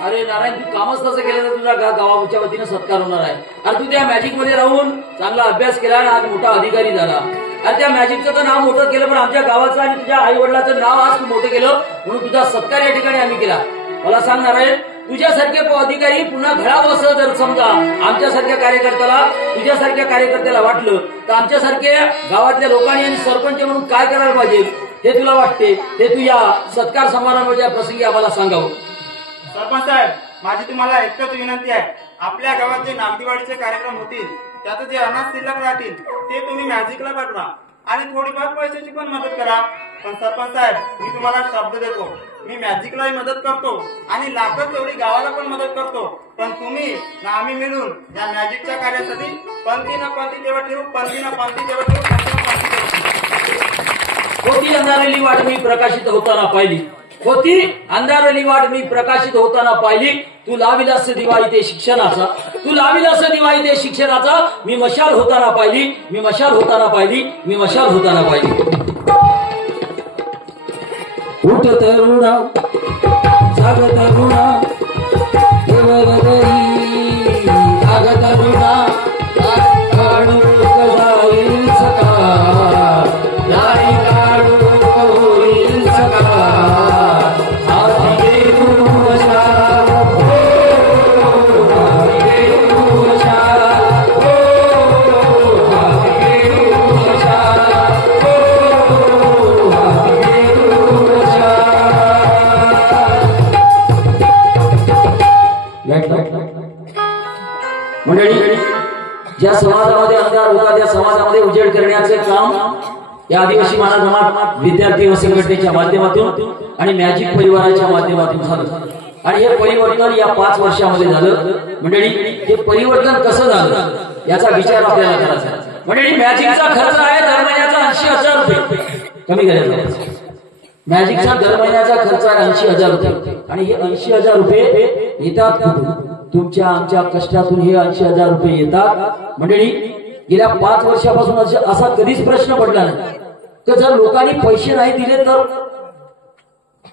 अरे नारायण, तू कामच तसं केलं तर तुझ्या गावाच्या वतीनं सत्कार होणार आहे. अरे तू त्या मॅजिक मध्ये राहून चांगला अभ्यास केला आणि आज मोठा अधिकारी झाला. अरे त्या मॅजिकचं तर नाव मोठं केलं, पण आमच्या गावाचं आणि तुझ्या आई वडिलांचं नाव आज तू मोठं केलं, म्हणून तुझा सत्कार या ठिकाणी आम्ही केला. मला सांग नारायण, तुझ्यासारखे अधिकारी पुन्हा घडा बसत जर समजा आमच्यासारख्या कार्यकर्त्याला, तुझ्यासारख्या कार्यकर्त्याला वाटलं तर आमच्यासारख्या गावातल्या लोकांनी आणि सरपंच म्हणून काय करायला पाहिजे हे तुला वाटते, हे तू या सत्कार समारंभाच्या प्रसंगी आम्हाला सांगावं. सरपंच साहेब, माझी तुम्हाला एकच विनंती आहे, आपल्या गावात जे नागदिवाळीचे कार्यक्रम होतील त्यात जे अनाथ शिल्लक राहतील ते तुम्ही मॅजिकला पाठवा आणि थोडीफार पैशाची पण मदत करा. पण सरपंच साहेब, मी तुम्हाला शब्द देतो, मी मॅजिकलाही मदत करतो आणि लाखो तेवढी गावाला पण मदत करतो. पण तुम्ही ना आम्ही मिळून या मॅजिकच्या कार्यासाठी पंथी ना पंथी तेव्हा ठेवू, पंथी ना पंथी तेव्हा ठेवू, पंथी ना पंथी तेव्हा ठेवू. होती अंधारली वाट मी प्रकाशित होताना पाहिली, होती अंधारली वाट मी प्रकाशित होताना पाहिली. तू लाविलास दिवाळी ते शिक्षणाचा, तू लाविलास दिवाळी ते शिक्षणाचा. मी मशाल होताना पाहिली, मी मशाल होताना पाहिली, मी मशाल होताना पाहिली. उठ तरुणा जाग तरुणा केवळ घरी जाग तरुणा काढू जाईल सकाळ, नाही काढू होईल सकाळ. हाती घेऊ मशाल, हाती घेऊ मशाल, हाती घेऊ मशाल, हाती घेऊ मशाल. मंडळी, ज्या समाजामध्ये अंधार होता त्या समाजामध्ये उजेड करण्याचे काम या आदिवासी महाराज विद्यार्थी व संघटनेच्या माध्यमातून आणि मॅजिक परिवाराच्या माध्यमातून झालं. आणि हे परिवर्तन या 5 वर्षामध्ये झालं. मंडळी, हे परिवर्तन कसं झालं याचा विचार आपल्याला करायचा. मंडळी, मॅजिकचा खर्च आहे दर महिन्याचा 80,000 रुपये. कमी करायचा. मॅजिकचा दर महिन्याचा खर्च आहे 80,000 रुपये. आणि हे 80,000 रुपये येतात कुठून? तुमच्या आमच्या कष्टातून हे 80,000 रुपये येतात. मंडळी, गेल्या 5 वर्षापासून असा कधीच प्रश्न पडला नाही तर जर लोकांनी पैसे नाही दिले तर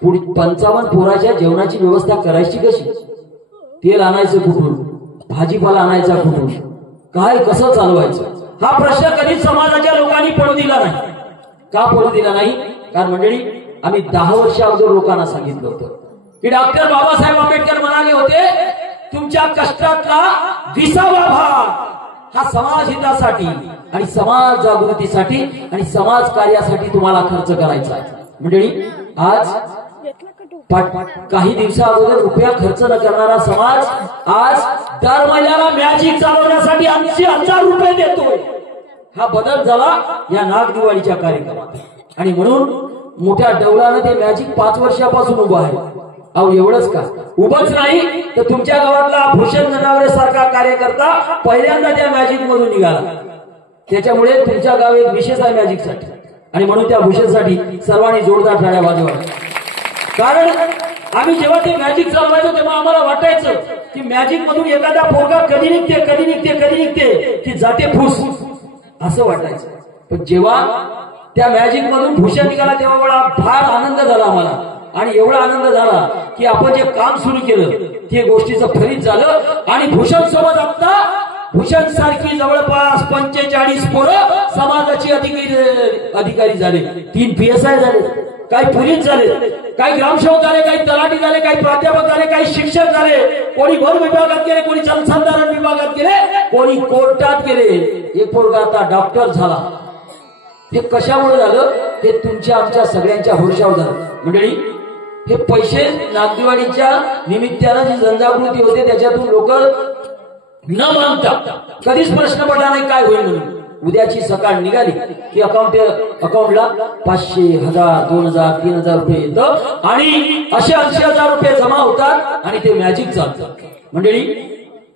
55 पोराच्या जेवणाची व्यवस्था करायची कशी? तेल आणायचं कुठून? भाजीपाला आणायचा कुठून? काय कसं चालवायचं? हा प्रश्न कधीच समाजाच्या लोकांनी पडू दिला नाही. का पडू दिला नाही? कारण मंडळी, आम्ही 10 वर्ष अगोदर लोकांना सांगितलं होतं की डॉक्टर बाबासाहेब आंबेडकर म्हणाले होते, तुमच्या कष्टातला 20वा भाग हा समाज हितासाठी आणि समाज जागृतीसाठी आणि समाज कार्यासाठी तुम्हाला खर्च करायचा आहे. मंडळी, आज काही दिवसा अगोदर रुपया खर्च न करणारा समाज आज दर महिन्याला मॅजिक चालवण्यासाठी 80,000 रुपये देतोय. हा बदल झाला या नागदिवाळीच्या कार्यक्रमात. आणि म्हणून मोठ्या डौलानं ते मॅजिक 5 वर्षापासून उभं आहे. अहो, एवढंच का? उभंच नाही तर तुमच्या गावातला भूषण जनावरे सारखा कार्यकर्ता पहिल्यांदा त्या मॅजिक मधून निघाला. त्याच्यामुळे तुमच्या गाव एक विशेष आहे मॅजिकसाठी. आणि म्हणून त्या भूषणसाठी सर्वांनी जोरदार टाळ्या वाजवा. कारण आम्ही जेव्हा ते मॅजिक चालवायचो तेव्हा आम्हाला वाटायचं की मॅजिक मधून एखादा पोरगा कधी निघते कधी निघते कधी निघते की जाते फुस, असं वाटायचं. पण जेव्हा त्या मॅजिक मधून भूषण निघाला तेव्हा मला फार आनंद झाला आम्हाला. आणि एवढा आनंद झाला की आपण जे काम सुरू केलं ते गोष्टीचं फलित झालं. आणि भूषण सोबत आता भूषण सारखी जवळपास 45 पोरं समाजाची अधिकारी झाले, 3 PSI झाले, काही पोलीस झाले, काही ग्रामसेवक झाले, काही तलाठी झाले, काही प्राध्यापक झाले, काही शिक्षक झाले, कोणी वन विभागात गेले, कोणी जलसंधारण विभागात गेले, कोणी कोर्टात गेले. एक पोरगा आता डॉक्टर झाला. हे कशामुळे झालं? हे तुमच्या आमच्या सगळ्यांच्या हौशावर झालं. मंडळी, हे पैसे नागदिवाळीच्या निमित्तानं जी जनजागृती होते त्याच्यातून लोक न मागता कधीच प्रश्न पडला नाही काय होईल म्हणून. उद्याची सकाळ निघाली की अकाउंटला 500, 1000, 2000, 3000 रुपये येतं आणि असे 80,000 रुपये जमा होतात आणि ते मॅजिक चालतं. मंडळी,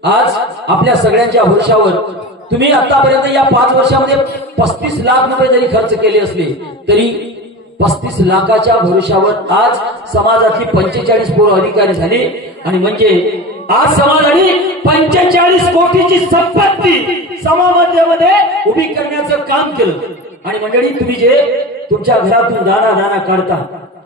आज आपल्या सगळ्यांच्या हौशावर तुम्ही आतापर्यंत या 5 वर्षामध्ये 35 लाख रुपये जरी खर्च केले असले तरी 35 लाखाच्या भरोशावर आज समाजातली 45 पोरं अधिकारी झाली आणि म्हणजे आज समाजाने 45 कोटीची संपत्ती समाजामध्ये उभी करण्याचं काम केलं. आणि मंडळी, तुम्ही जे तुमच्या घरातून दाना काढता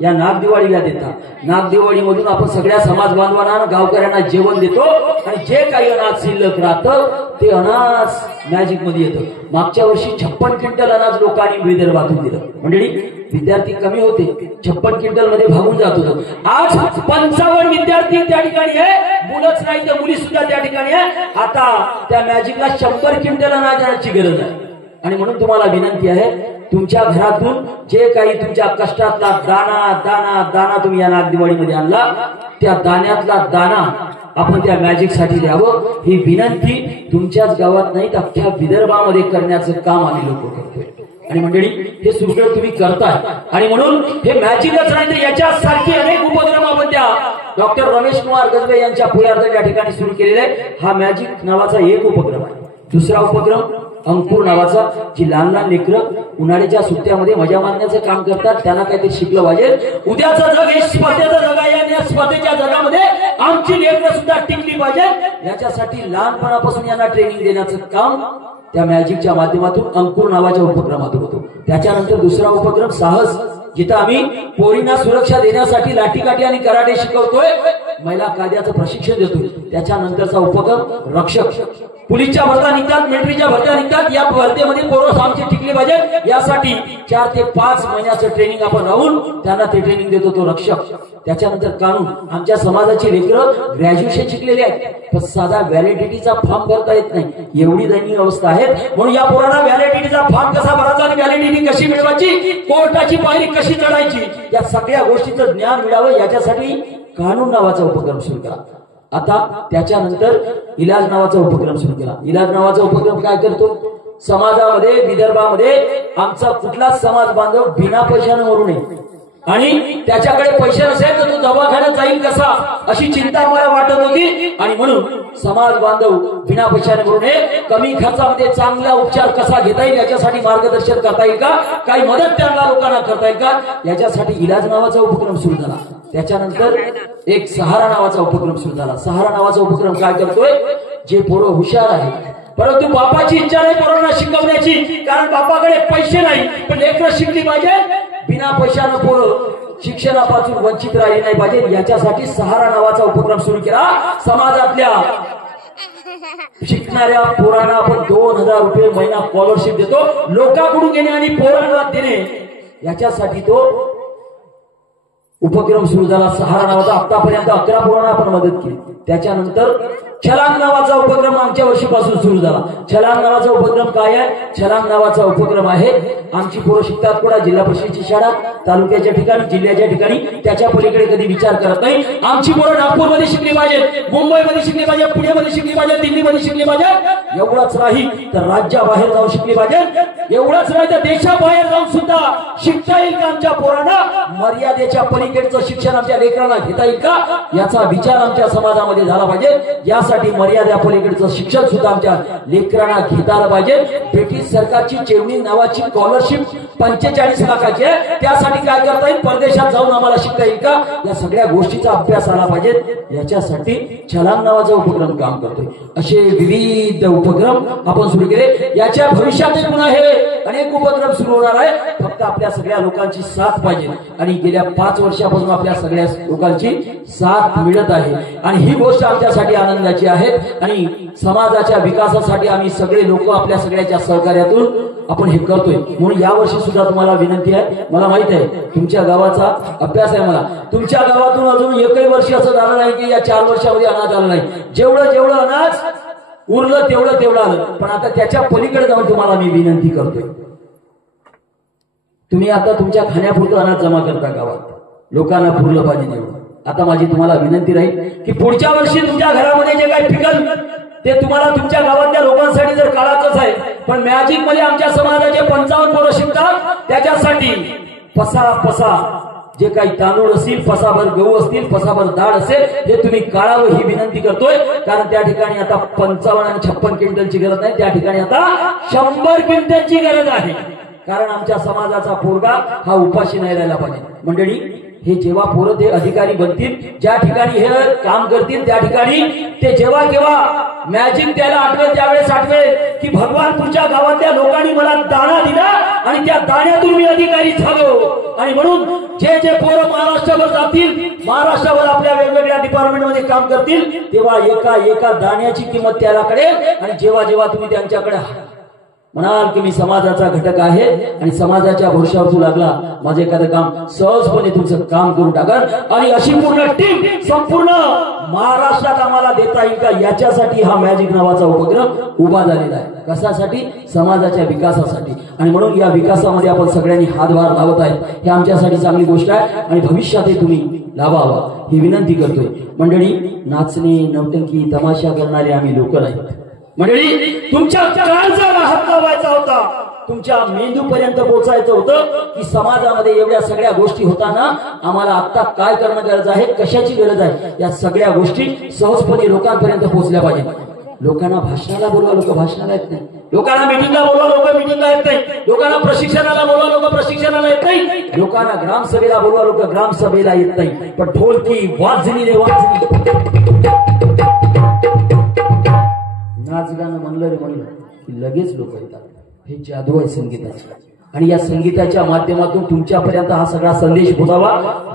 या नागदिवाळीला देता, नागदिवाळीमधून आपण सगळ्या समाज बांधवांना गावकऱ्यांना जेवण देतो आणि जे काही अनाज शिल्लक राहतं ते अनाज मॅजिक मध्ये येतं. मागच्या वर्षी 56 क्विंटल अनाज लोकांनी विदर्भातून दिलं. मंडळी, विद्यार्थी कमी होते, 56 क्विंटल मध्ये भागून जात होतं. आज 55 विद्यार्थी त्या ठिकाणी आहे, मुलंच नाही तर मुली सुद्धा त्या ठिकाणी आहे. आता त्या मॅजिकला 100 क्विंटल अनाजाची गरज आहे. आणि म्हणून तुम्हाला विनंती आहे, तुमच्या घरातून जे काही तुमच्या कष्टातला दाना तुम्ही या नागदिवाळीमध्ये आणला, त्या दाण्यातला दाना आपण त्या मॅजिक साठी द्यावं. ही विनंती तुमच्याच गावात नाही तर अख्ख्या विदर्भामध्ये करण्याचं काम आम्ही लोक करतोय. आणि मंडळी, हे सगळं तुम्ही करताय आणि म्हणून हे मॅजिकच नाही तर याच्यासारखी अनेक उपक्रम आपण त्या डॉक्टर रमेश कुमार गजबे यांच्या पुढाकारातून या ठिकाणी सुरू केलेले आहे. हा मॅजिक नावाचा एक उपक्रम आहे. दुसरा उपक्रम अंकुर नावाचा, जी लहान लहान लेकरं उन्हाळ्याच्या सुट्ट्यामध्ये मजा मारण्याचं काम करतात, त्यांना काहीतरी शिकलं पाहिजे. उद्याचं जग हे स्पर्धेचं जग आहे आणि या स्पर्धेच्या जगामध्ये आमची लेकरं सुद्धा टिकली पाहिजे. याच्यासाठी लहानपणापासून यांना ट्रेनिंग देण्याचं काम त्या मॅजिकच्या माध्यमातून अंकुर नावाच्या उपक्रमातून होतो. त्याच्यानंतर दुसरा उपक्रम साहस, जिथं आम्ही पोरींना सुरक्षा देण्यासाठी लाठीकाठी आणि कराटे शिकवतोय, महिला कायद्याचं प्रशिक्षण देतोय. त्याच्यानंतरचा उपक्रम रक्षक, पोलीसच्या भरत्या निघतात, मिलिटरीच्या भरत्या निघतात, या भरतीमध्ये पोरं आमचे टिकले पाहिजे. यासाठी 4 ते 5 महिन्याचं ट्रेनिंग आपण राहून त्यांना ते ट्रेनिंग देतो, तो रक्षक. त्याच्यानंतर कानून, आमच्या समाजाची लेकरं ग्रॅज्युएशन शिकलेले आहेत पण साधा व्हॅलिडिटीचा फॉर्म भरता येत नाही, एवढी दयनीय अवस्था आहे. म्हणून या पोरांना व्हॅलिडिटीचा फॉर्म कसा भरायचा आणि व्हॅलिडिटी कशी मिळवायची, कोर्टाची पायरी कशी चढायची, या सगळ्या गोष्टीचं ज्ञान मिळावं याच्यासाठी कानून नावाचा उपक्रम सुरू करा. आता त्याच्यानंतर इलाज नावाचा उपक्रम सुरू केला. इलाज नावाचा उपक्रम काय करतो? समाजामध्ये, विदर्भामध्ये आमचा कुठलाच समाज बांधव बिना पैशाने मरू नये आणि त्याच्याकडे पैसे नसेल तर तो दवाखान्यात जाईल कसा, अशी चिंता मला वाटत होती. आणि म्हणून समाज बांधव बिना पैशाने मरू नये, कमी खर्चामध्ये चांगला उपचार कसा घेता येईल याच्यासाठी मार्गदर्शन करता येईल का, काही मदत त्यांना लोकांना करता येईल का, याच्यासाठी इलाज नावाचा उपक्रम सुरू झाला. त्याच्यानंतर एक सहारा नावाचा उपक्रम सुरू झाला. सहारा नावाचा उपक्रम काय करतोय? जे पोरं हुशार आहेत परंतु बापाची इच्छा नाही पोरांना शिकवण्याची, कारण बापाकडे पैसे नाही, पण लेकरं शिकली पाहिजे, बिना पैशानं पोरं शिक्षणापासून वंचित राहिले नाही पाहिजे, याच्यासाठी सहारा नावाचा उपक्रम सुरू केला. समाजातल्या शिकणाऱ्या पोरांना आपण 2000 रुपये महिना स्कॉलरशिप देतो, लोकांकडून घेणे आणि पोरांना देणे, याच्यासाठी तो उपक्रम सुरू झाला. सहारा नावाचा आतापर्यंत 11 पोरांना आपण मदत केली. त्याच्यानंतर छलांग नावाचा उपक्रम मागच्या वर्षीपासून सुरू झाला. छलांग नावाचा उपक्रम काय आहे? छलांग नावाचा उपक्रम आहे, आमची पोरं शिकतात कुठं? जिल्हा परिषदेची शाळा, तालुक्याच्या ठिकाणी, जिल्ह्याच्या ठिकाणी, त्याच्या पलीकडे कधी विचार करत नाही. आमची पोरं नागपूरमध्ये शिकली पाहिजे, मुंबईमध्ये शिकली पाहिजे, पुण्यामध्ये शिकली पाहिजे, दिल्लीमध्ये शिकली पाहिजे. एवढंच नाही तर राज्याबाहेर जाऊन शिकली पाहिजे. एवढंच नाही तर देशाबाहेर जाऊन सुद्धा शिकता येईल का आमच्या पोरांना? मर्यादेच्या पलीकडचं शिक्षण आमच्या लेकरांना घेता येईल का, याचा विचार आमच्या समाजामध्ये झाला पाहिजे. यासाठी मर्यादा पलीकडचं शिक्षण सुद्धा आमच्या लेकरांना घेता आलं पाहिजे. ब्रिटिश सरकारची चेवणी नावाची स्कॉलरशिप 45 लाखाची आहे, त्यासाठी काय करता येईल? परदेशात जाऊन आम्हाला शिकता येईल का, या सगळ्या गोष्टीचा अभ्यास आला पाहिजे. याच्यासाठी छलांग नावाचा उपक्रम काम करतोय. असे विविध उपक्रम आपण सुरू केले. याच्या भविष्यात पुन्हा हे अनेक उपक्रम सुरू होणार आहे. फक्त आपल्या सगळ्या लोकांची साथ पाहिजे आणि गेल्या 5 वर्षापासून आपल्या सगळ्या लोकांची साथ मिळत आहे आणि ही गोष्ट आमच्यासाठी आनंदाची आहे आणि समाजाच्या विकासासाठी आम्ही सगळे लोक आपल्या सगळ्याच्या सहकार्यातून आपण हे करतोय. म्हणून यावर्षी सुद्धा तुम्हाला विनंती आहे, मला माहित आहे तुमच्या गावाचा अभ्यास आहे, मला तुमच्या गावातून अजून एकही वर्षी असं झालं नाही की या 4 वर्षामध्ये अनाथ आलं नाही. जेवढं अनाथ उरलं तेवढं आलं. पण आता त्याच्या पलीकडे जाऊन तुम्हाला मी विनंती करतोय, तुम्ही आता तुमच्या खाण्यापुरतं अनाथ जमा करता गावात, लोकांना पुरलं पाहिजे तेवढं. आता माझी तुम्हाला विनंती राहील की पुढच्या वर्षी तुमच्या घरामध्ये जे काही पिकल ते तुम्हाला तुमच्या गावातल्या लोकांसाठी जर काळाचंच आहे, पण मॅजिक मध्ये आमच्या समाजाचे 55 पोरं शिकतात, त्याच्यासाठी पसा जे काही तांदूळ असतील, पसाभर गहू असतील, पसाभर डाळ असेल, हे तुम्ही काढावं ही विनंती करतोय. कारण त्या ठिकाणी आता 55 आणि 56 क्विंटलची गरज नाही, त्या ठिकाणी आता 100 क्विंटलची गरज आहे. कारण आमच्या समाजाचा पोरगा हा उपाशी नाही राहिला पाहिजे. मंडळी, हे जेव्हा पोरं ते अधिकारी बनतील, ज्या ठिकाणी हे काम करतील, त्या ठिकाणी ते जेव्हा मॅजिक त्याला आठवेल, त्यावेळेस आठवेल की भगवानपूरच्या गावातल्या लोकांनी मला दाना दिला आणि त्या दाण्यातून मी अधिकारी झालो. आणि म्हणून जे पोरं महाराष्ट्रावर जातील, महाराष्ट्रावर आपल्या वेगवेगळ्या डिपार्टमेंटमध्ये काम करतील, तेव्हा एका दाण्याची किंमत त्याला कळेल. आणि जेव्हा तुम्ही त्यांच्याकडे म्हणाल की मी समाजाचा घटक आहे आणि समाजाच्या भरोशावर तू लागला, माझं एखादं काम सहजपणे तुमचं काम करून टाकल. आणि अशी पूर्ण टीम संपूर्ण महाराष्ट्रात आम्हाला देता येईल का, याच्यासाठी हा मॅजिक नावाचा उपक्रम उभा झालेला आहे. कशासाठी? समाजाच्या विकासासाठी. आणि म्हणून या विकासामध्ये आपण सगळ्यांनी हातभार लावत आहे, हे आमच्यासाठी चांगली गोष्ट आहे आणि भविष्यातही तुम्ही लावावा ही विनंती करतोय. मंडळी, नाचणे, नौटंकी, तमाशा करणारे आम्ही लोक नाहीत. मंडळी, तुमच्या काळजाला हात लावायचा होता, तुमच्या मेंदूपर्यंत पोहोचायचं होतं की समाजामध्ये एवढ्या सगळ्या गोष्टी होताना आम्हाला आता काय करणं गरज आहे, कशाची गरज आहे, या सगळ्या गोष्टी सहजपणे लोकांपर्यंत पोहोचल्या पाहिजे. लोकांना भाषणाला बोलवा, लोक भाषणाला येत नाही. लोकांना मिटिंगला बोलवा, लोक मिटिंगला येत नाही. लोकांना प्रशिक्षणाला बोलवा, लोक प्रशिक्षणाला येत नाही. लोकांना ग्रामसभेला बोलवा, लोक ग्रामसभेला येत नाही. पण ढोलकी वाजली रे वाजली, नाच गाणं म्हणलं की लगेच लोक येतात. हे जादू आहे संगीताची आणि या संगीताच्या माध्यमातून तुमच्यापर्यंत हा सगळा संदेश पोहोचावा,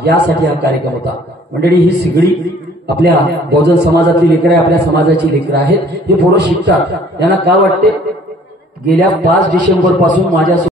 यासाठी हा कार्यक्रम होता. मंडळी, ही सगळी आपल्या बहुजन समाजातली लेकरं आहे, आपल्या समाजाची लेकरं आहेत. हे पोरं शिकतात. यांना काय वाटते, गेल्या 5 डिसेंबर पासून माझ्या